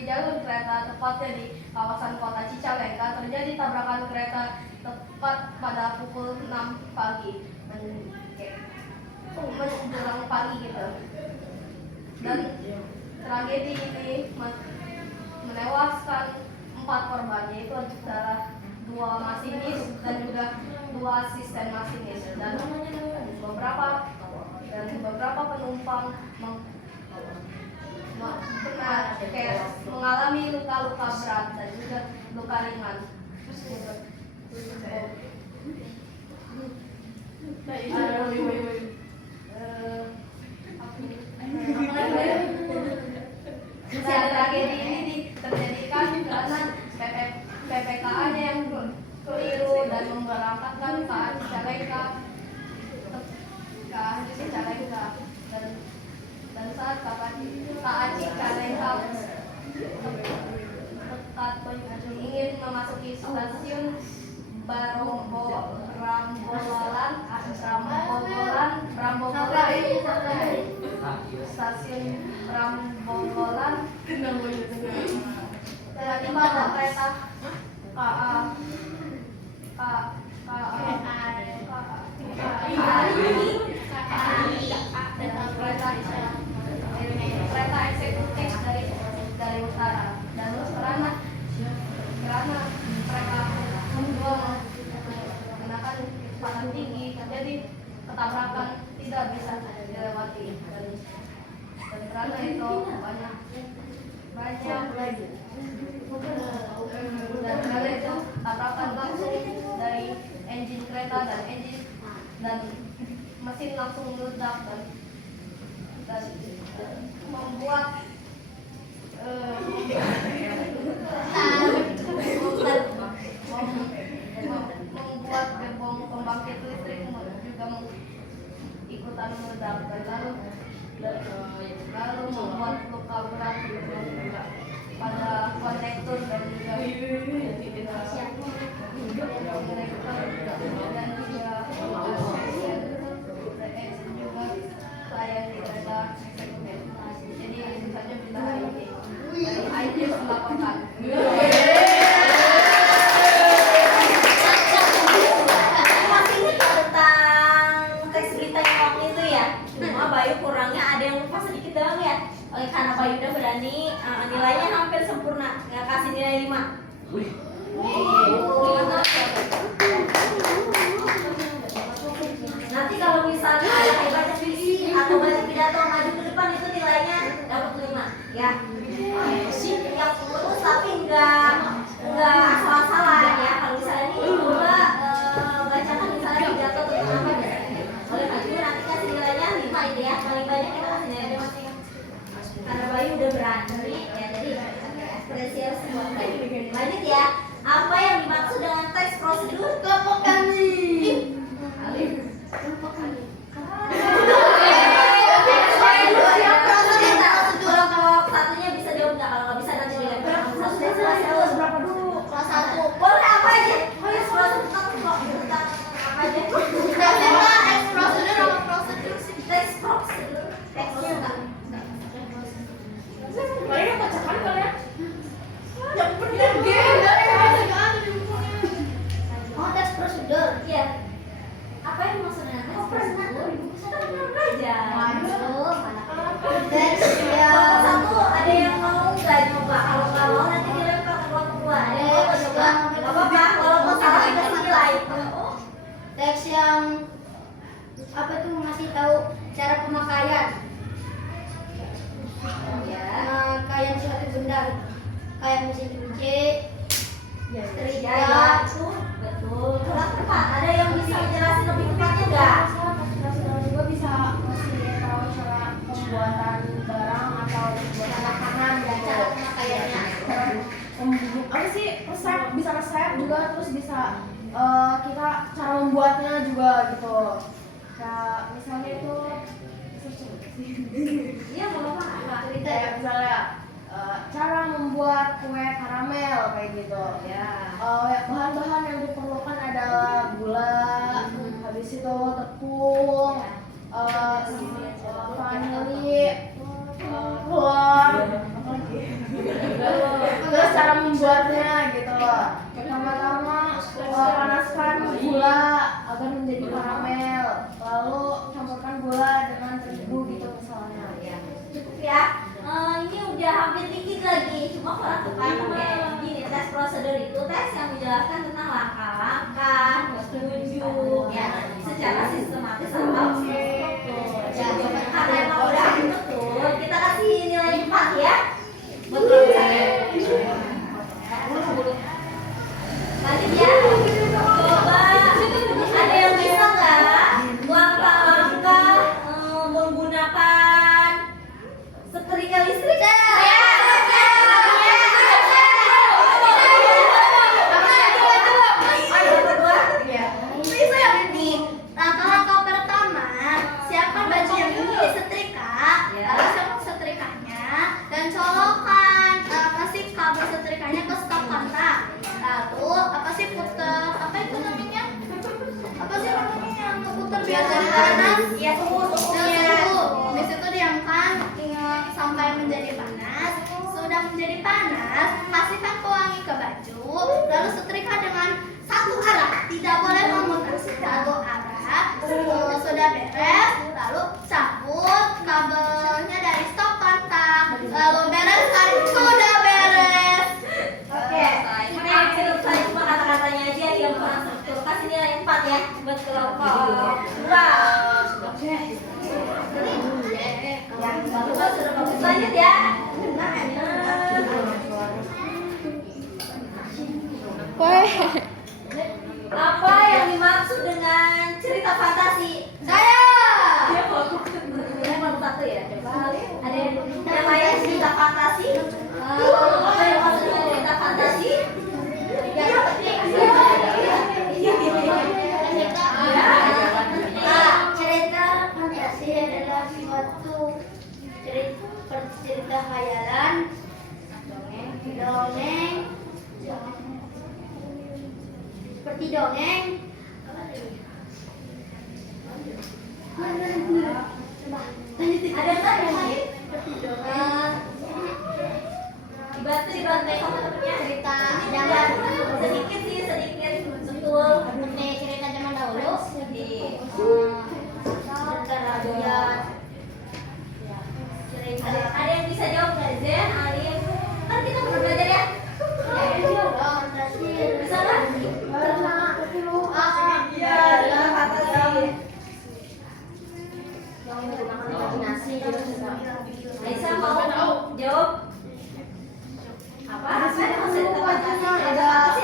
jalur kereta tepatnya di kawasan kota Cicalengka terjadi tabrakan kereta tepat pada pukul 6 pagi menjelang pagi gitu, dan tragedi ini menewaskan 4 korban, yaitu antara 2 masinis dan juga 2 asisten masinis, dan beberapa penumpang mengalami luka-luka berat dan juga luka ringan. Tragedi ini terjadikan karena PPKA-nya yang keliru dan memberangkatkan KA Cicalengka dan saat KA Cicalengka ingin memasuki stasiun Rambogolan tiba-tiba ada kereta kereta eksekutif dari utara, dan karena mereka berdua menggunakan kecepatan tinggi terjadi ketabrakan tidak bisa dilewati, dan karena itu banyak dan karena itu tabrakan langsung dari engine kereta dan mesin langsung meledak dan membuat gerbong pembangkit listrik juga ikutan meledak, dan lalu membuat luka berat pada kondektur dan juga pelayan di kereta eksekutif. Jadi itu saja berita hari ini. Dari IJS melaporkan. Masih ingat tentang teks berita yang waktu itu ya? Cuma Bayu kurangnya ada yang lupa sedikit doang ya. Oleh karena Bayu udah berani, nilainya hampir sempurna. Nggak kasih nilai 5. Nanti kalau misalnya ada kayak baca puisi atau baca pidato maju ke depan, itu nilainya dapat 5 ya. Yang lurus tapi enggak asal-asalan ya. Kalau misalnya ini coba bacakan misalnya pidato tentang apa biasanya. Oleh maju nanti kasih nilainya 5 itu ya. Paling banyak kita kasih nilai masing. Karena Bayu udah berani ya, jadi apresiasi buat Bayu. Lanjut ya. Apa yang dimaksud dengan teks prosedur? Kelompok kami. Alif. Kelompok satunya bisa jawab nggak? Kalau nggak bisa nanti dilempar. Kelas berapa dulu? Kelas 1. Boleh apa aja? Eksplorasi tentang apa aja? Prosedur sama prosedur sih. Teks prosedur. Teksnya enggak. kayak mesin cuci, Ya, setrika. ya, itu betul. Kurang tepat. Ada yang bisa jelasin lebih tepatnya nggak? juga bisa ngasih tahu cara pembuatan barang atau pembuatan makanan Dan gitu. cara pemakaiannya. Apa sih resep, bisa resep juga, terus bisa kita cara membuatnya juga gitu. Kayak misalnya itu Iya, nggak apa-apa. kayak misalnya cara membuat kue karamel kayak gitu. Ya. Bahan-bahan yang diperlukan adalah gula, habis itu tepung, vanili, telur, terus cara membuatnya gitu. Pertama-tama panaskan gula agar menjadi karamel, lalu campurkan gula dengan terigu gitu misalnya. Ya, cukup ya. Ini udah hampir dikit lagi, cuma kurang tepat. Oke, gini tes prosedur itu tes yang menjelaskan tentang langkah-langkah, petunjuk, ya, secara sistematis atau struktur. Ya, karena emang udah betul, kita kasih nilai 4 ya. Betul saya. Lanjut ya. Coba ada yang bisa nggak langkah-langkah menggunakan setrika listrik? Langkah-langkah pertama, siapkan baju yang ingin disetrika, lalu siapkan setrikanya dan colokan kabel setrikanya ke stop kontak. Lalu puter yang keputar biar jadi panas. Ya, suhunya. Habis itu diamkan sampai menjadi panas. Sudah menjadi panas, kasihkan pewangi ke baju, lalu setrika dengan satu arah, tidak boleh memutar. Satu arah. Sudah beres, lalu cabut kabelnya dari stop kontak. Lalu beres, sudah beres. Oke, ini yang saya cuma kata-katanya aja yang kurang struktur. Kasih nilai 4 ya buat kelompok 2. Yang bagus sudah bagus. Lanjut ya. Weh. Apa yang dimaksud dengan cerita fantasi? Saya. Dia bagus. Yang baru satu ya. Coba ada yang lain cerita fantasi? Apa yang maksud dengan cerita fantasi? Cerita fantasi adalah suatu cerita khayalan, dongeng, seperti dongeng. Ada nggak yang lain? Dibantu teman-temannya. Cerita Jangan sedikit sih, sedikit betul. cerita zaman dahulu. Cerita rakyat. Ada yang bisa jawab nggak, Zen? Alif? Kan kita pernah belajar ya? Bisa nggak? Iya, fantasi. Yang menggunakan imajinasi gitu bisa. Aisyah mau jawab? Apa? Apa yang maksud cerita fantasi? Cerita fantasi adalah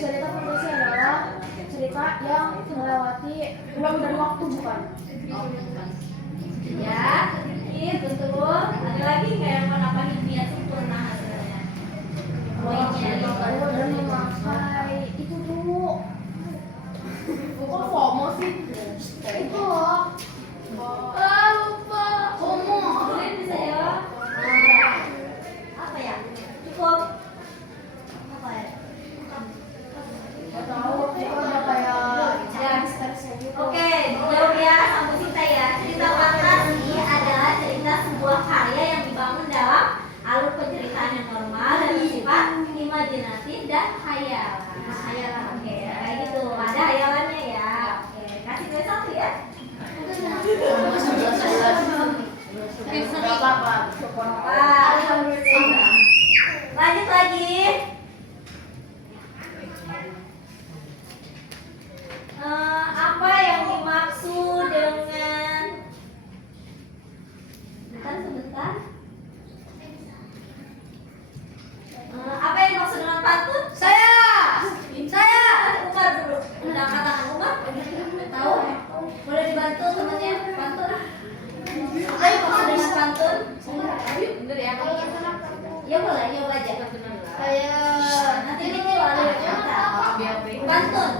Cerita fantasi adalah cerita yang melewati ulang dari waktu, bukan? ya, sedikit betul. Ada lagi nggak yang menambah impian sempurna hasilnya? Poinnya Dan memakai itu dulu. Kok FOMO sih? Itu loh. Lupa. FOMO. Kalian bisa jawab? Apa ya? Cukup. Apa ya? Gak tahu. Itu ada kayak Ya. step-stepnya gitu. Oke, jawab ya, Sambu Sinta ya. Cerita fantasi adalah cerita sebuah karya yang dibangun dalam alur penceritaan yang normal dan bersifat imajinatif dan khayalan. Khayalan, oke, kayak gitu. Ada khayalannya ya. Oke, kasih gue 1 ya. Gak apa-apa. Alhamdulillah. Lanjut lagi. boleh nyoba aja. Kayak Nanti dulu ada pantun.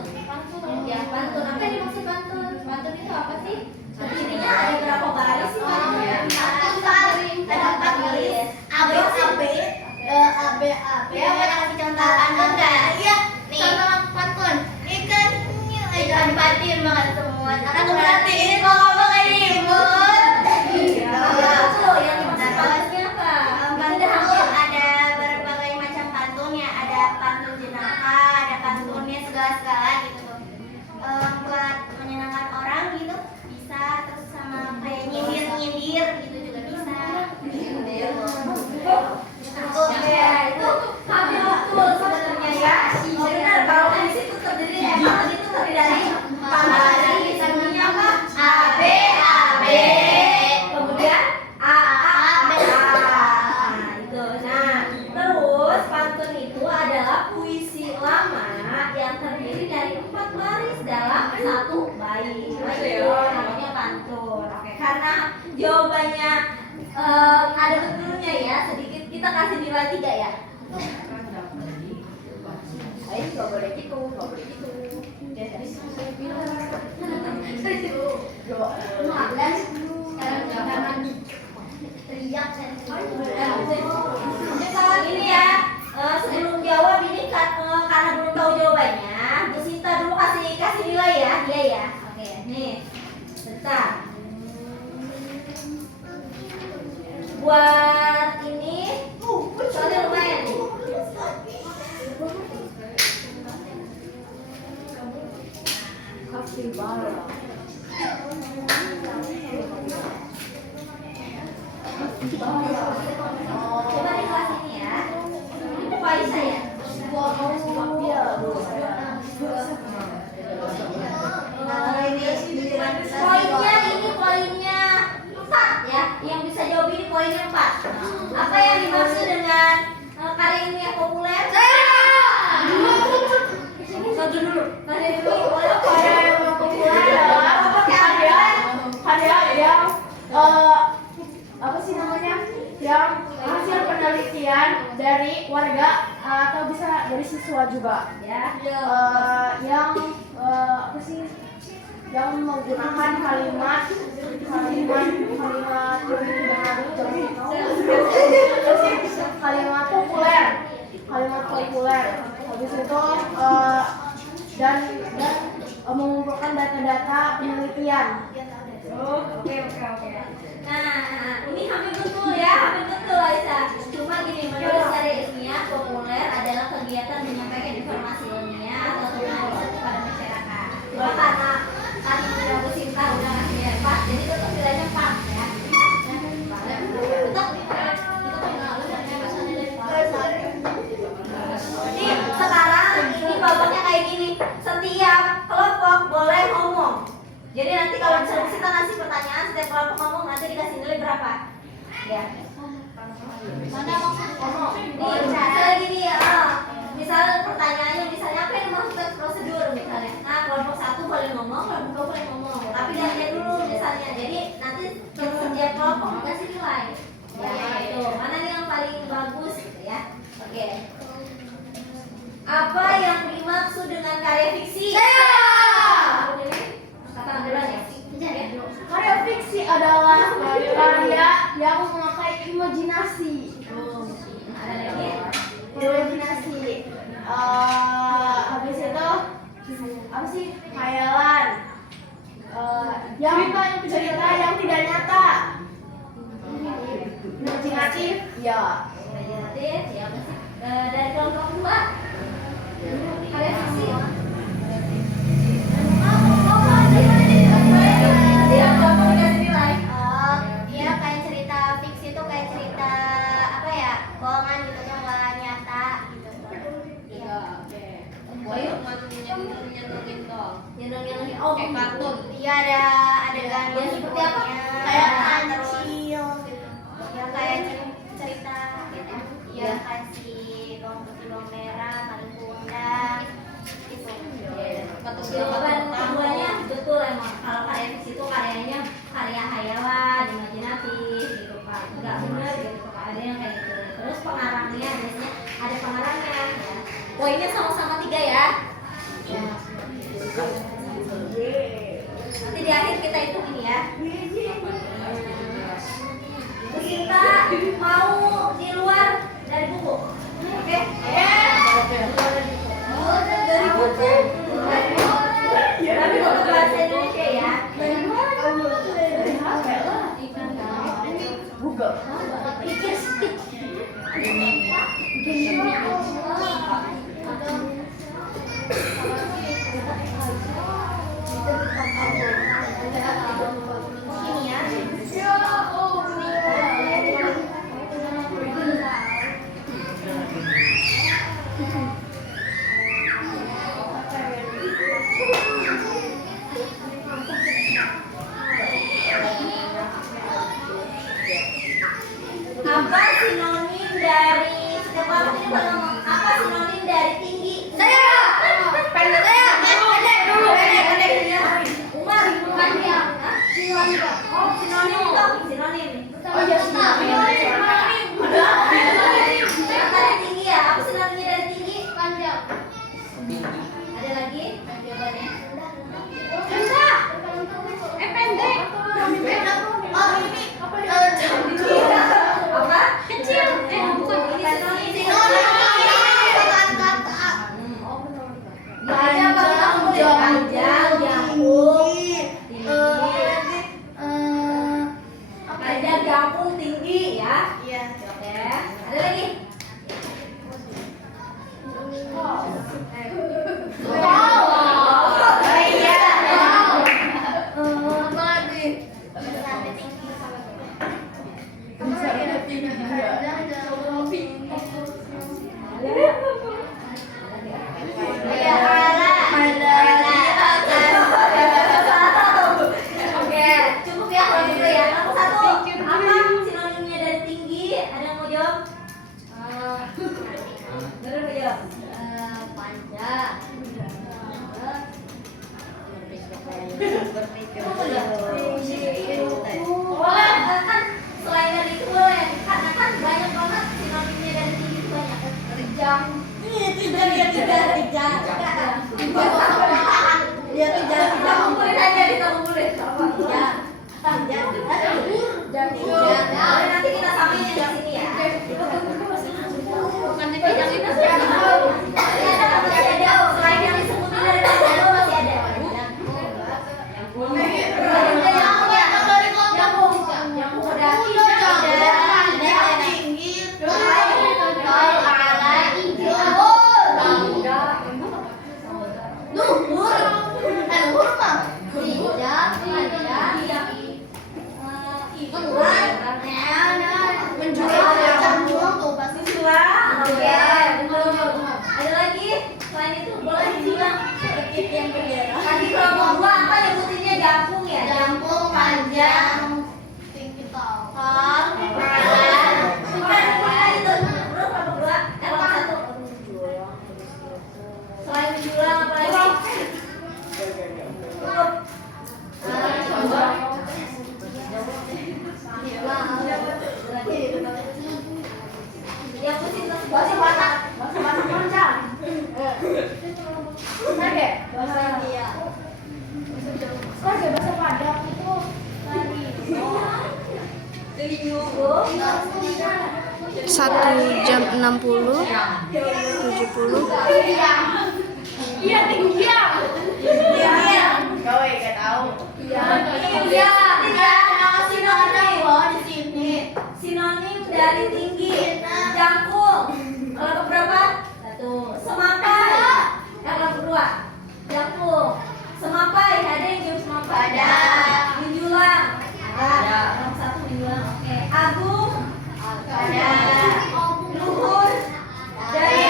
Ya, pantun. Apa yang dimaksud pantun? Pantun itu apa sih? Cirinya ada berapa baris sih? Ada 4 baris. A B A B. Ya, mau kasih contoh pantun nggak? Iya. Contoh pantun. Ikan patin banget semua. Aku perhatiin kok ngomong kayak imut. Iya, tuh yang dimaksud barisnya apa? Pantun itu ada berbagai macam pantun ya. Ada pantun jenaka, ada pantunnya segala-segala gitu tuh. Buat menyenangkan orang gitu bisa, terus sama kayak nyindir gitu juga bisa. Ya, itu hampir betul sebenarnya ya. Benar, kalau di situ terdiri pantun itu terdiri dari pantun misalnya apa? A B A B. Kemudian A itu. Nah, terus pantun itu adalah puisi lama yang terdiri dari 4 baris dalam 1 bait. Itu namanya pantun. Oke, karena jawabannya ada betulnya ya, sedikit kita kasih nilai 3 ya. Ayo nggak boleh gitu, nggak boleh gitu. Ya, dari saya bilang. Sekarang jangan teriak dan Ini ya, sebelum jawab ini karena belum tahu jawabannya, Bu Sinta dulu kasih nilai ya, dia ya. Oke, nih, bentar. Buat ini, soalnya lumayan nih. Coba di kelas ini ya. Ini Faisa ya. Poinnya 4 ya. Yang bisa jawab ini poinnya 4. Apa yang dimaksud dengan karya ilmiah yang populer? Satu dulu. Karya ilmiah yang populer adalah Karya yang apa sih namanya? Yang hasil penelitian dari warga atau bisa dari siswa juga. ya. Yang apa sih? Yang menggunakan kalimat populer. Habis itu dan mengumpulkan data-data penelitian. Oke. Nah, ini hampir betul ya, hampir betul Aisyah. Cuma gini, menurut karya ilmiah populer adalah kegiatan menyampaikan informasi ilmiah atau temuan riset kepada masyarakat. Cuma karena tadi udah Bu Sinta udah ngasih 4, jadi tetap nilainya 4 ya. Nih, sekarang ini babaknya kayak gini. Setiap kelompok boleh ngomong. Jadi nanti kalau misalnya kita ngasih pertanyaan, setiap kelompok ngomong nanti dikasih nilai berapa? Ya. mana maksud ngomong? Nih, misalnya gini ya. Misalnya pertanyaannya misalnya apa yang dimaksud prosedur misalnya. Nah, kelompok 1 boleh ngomong, kelompok 2 boleh ngomong. Tapi lihatnya dulu misalnya. Jadi nanti setiap kelompok dikasih nilai. Ya, itu. Mana nih yang paling bagus gitu ya. Oke. Apa yang dimaksud dengan karya fiksi? Kata duluan ya. Karya fiksi adalah karya yang memakai imajinasi. Ada lagi? Imajinasi. Habis itu apa sih? Khayalan. Yang cerita yang tidak nyata. Imajinatif, ya. Imajinatif, ya masih. Dari kelompok 2 karya fiksi. Dia kayak cerita fiksi itu kayak cerita apa ya, bohongan gitu tuh nggak nyata gitu. Iya, oke. Ayo nyenengin dong. Nyenengin. Oh, kayak kartun. Iya ada adegan Ya, seperti apa? kayak Terus. kecil gitu. Ya kayak cerita gitu. Iya Ya. kasih bawang putih bawang merah paling kundang gitu. Jawaban keduanya betul emang. Kalau karya fiksi itu karyanya karya hayalan, imajinatif gitu Pak. Enggak benar gitu Pak. Ada yang kayak gitu. Terus pengarangnya Poinnya sama-sama 3 ya. Nanti di akhir kita hitung ini ya. Terus kita mau di luar dari buku. Oke? Dari buku. Tapi untuk bahasa Indonesia ya. Google. Apa sinonim dari setiap orang ini pada ngomong apa sinonim dari tinggi? Pendek saya. Pendek. Umar, panjang. Hah? Oh, sinonim itu sinonim. Oh iya, sinonim. Dari tinggi ya. Apa sinonimnya dari tinggi? Panjang. Ada lagi jawabannya? Pendek. Oh ini Apa? Kecil. Bukan. Ini sinonim. Panjang, Panjang, jangkung, panjang, jangkung, tinggi ya. Iya. Oke. Ada lagi? Oh, iya. Apa lagi? Oke, cukup ya kalau gitu ya. Nomor 1, apa sinonimnya dari tinggi? Ada yang mau jawab? Bener mau jawab? Panjang. Boleh, kan selain dari itu boleh. Karena kan banyak banget sinonimnya dari tinggi itu banyak. Panjang. Tiga. Kita kumpulin aja, kita kumpulin. Boleh, nanti kita samain yang di sini ya. Masih ada, selain yang disebutin dari tadi masih ada. Jangkung udah. Ada lagi selain itu boleh dibilang tadi kelompok 2 apa nyebutinnya jangkung ya? Jangkung panjang, tinggi tongkol, Selain menjulang apa lagi? Yang pusing bahasa panjang. bahasa India. Bahasa Padang itu tadi. 1 jam 60 70. Iya, tinggi ya. Kau enggak tahu. Sinonim dari tinggi, jangkung. Kelompok berapa? 1. Semapai. Kelompok kedua, jangkung. Semapai, ada yang jawab semapai? Ada. Menjulang? Ada. Kelompok 1 menjulang. Oke. Agung? Ada. Luhur? Dari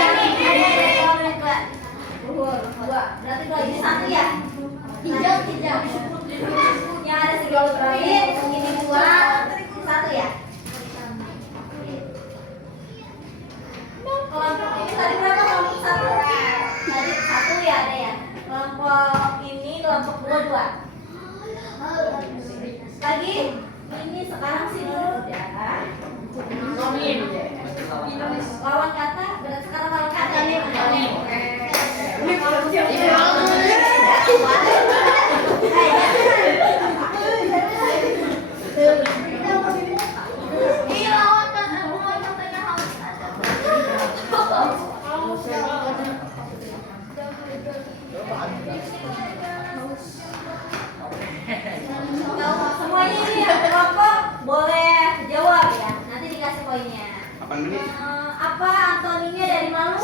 luhur 2. Berarti kalau ini 1 ya? Hijau. Yang ada segala terakhir, ini 2, 1 ya? Kelompok ini tadi berapa kelompok 1? Tadi 1 ya ada ya? Kelompok ini kelompok 2. Lagi ini sekarang sih dulu udah. Lawan kata, berarti sekarang lawan kata nih. Iya, lawan katanya harus ada. Semuanya ini yang kelompok boleh jawab ya. Nanti dikasih poinnya. Apa antoninya dari malu?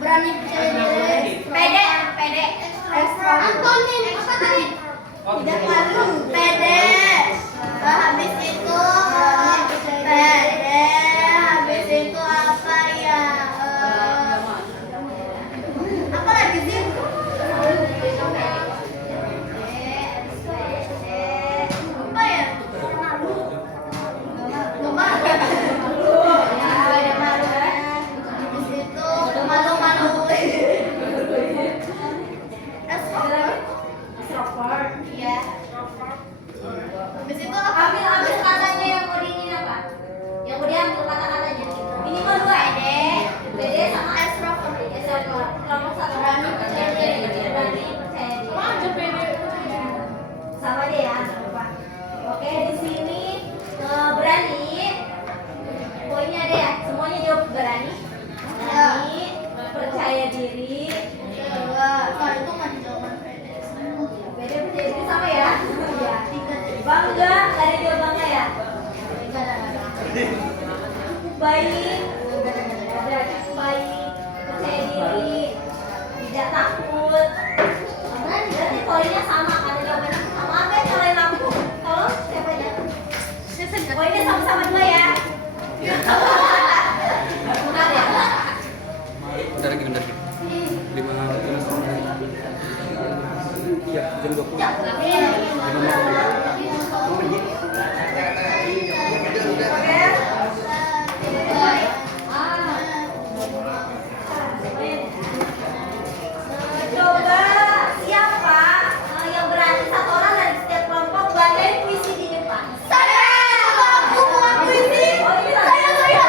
Berani percaya diri. Pede. Antonin apa tadi? Tidak malu. Pede. Habis itu pede. Habis itu apa ya? Apa lagi sih? Apa ya? Malu. Nggak malu. Ada malu. Habis itu malu-malu. Extrovert. Iya. Habis itu apa? Ambil katanya yang mau diinin apa? Yang mau diambil kata-katanya. Minimal 2. Pede sama extrovert. Kelompok satu. Berani percaya diri. Berani percaya diri. Sama dia ya. Lupa. Oke, di sini berani. Poinnya ada ya. Semuanya jawab berani. Berani, percaya diri. Nah, itu nggak dijawab pede. Pede percaya diri sama ya. Iya. Bangga, tadi dia bangga ya. Baik, baik, percaya diri, tidak takut. Berarti poinnya sama karena jawabannya sama. Apa yang nyalain lampu? Tolong siapa ya? Poinnya sama-sama 2 ya. Benar ya? Bentar lagi. 5 Iya, jam 20. Coba siapa yang berani satu orang dari setiap kelompok bacain puisi di depan. Saya aku mau puisi. Oh iya. Saya.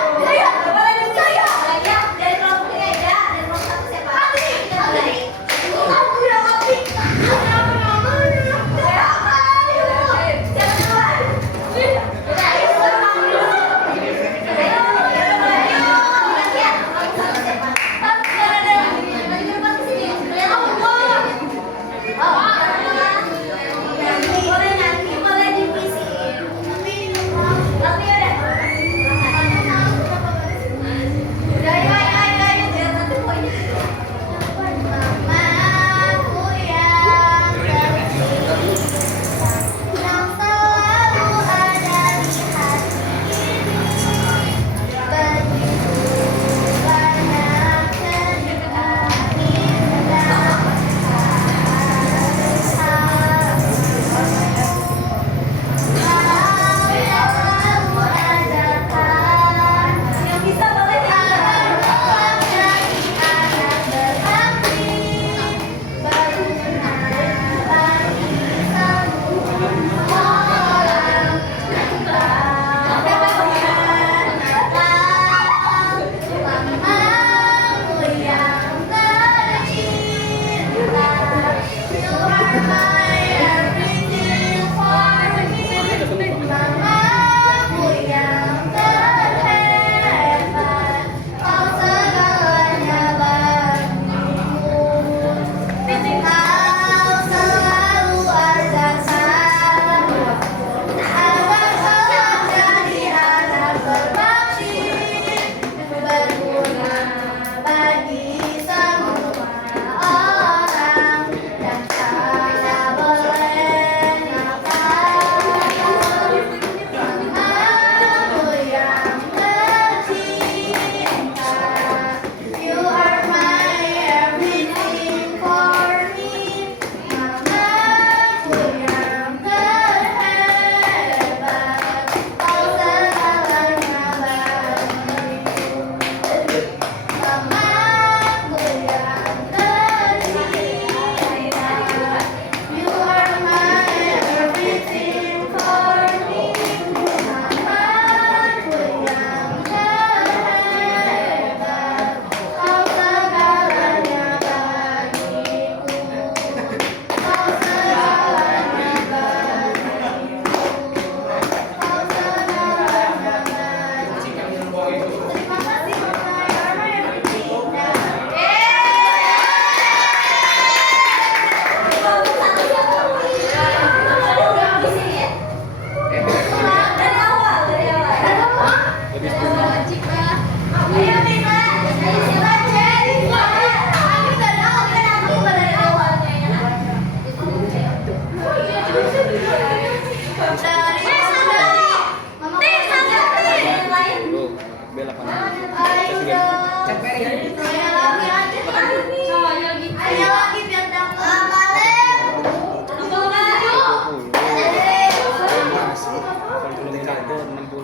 Bogor 60.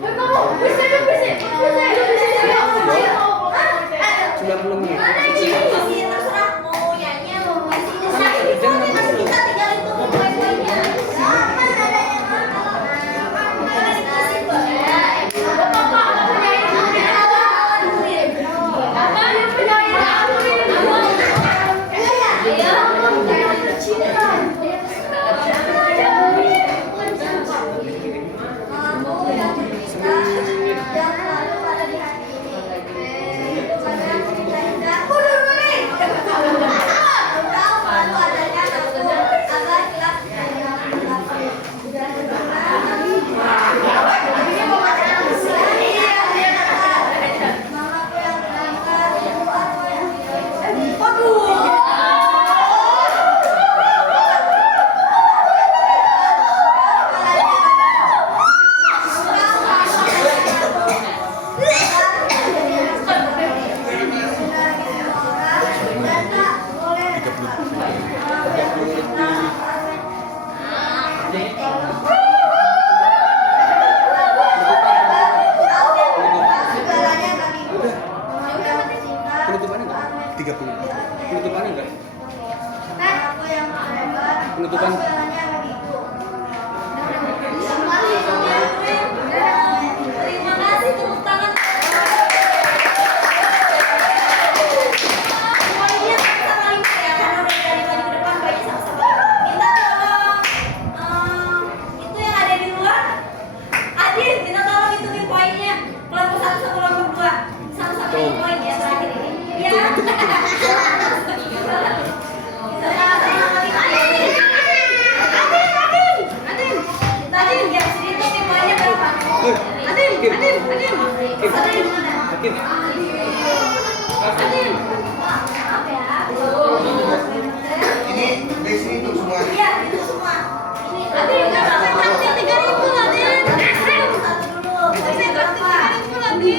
90 menit. Terserah mau nyanyi mau ngasih kita tinggal itu poin-poinnya. Penutupannya enggak? 30. Penutupannya enggak? Penutupan Terima kasih, tepuk tangan. Semuanya sama-sama lima ya, karena udah dari maju ke depan bayi sama-sama. Minta tolong itu yang ada di luar. Adit, minta tolong hitungin poinnya. Kelompok 1 sama kelompok 2. Sama-sama hitung poin ya terakhir ini. Ya. Ini base itu semua. Iya, itu semua. Ini Adin, nanti 3.000 Adin. Satu dulu. Poinnya berapa? Nanti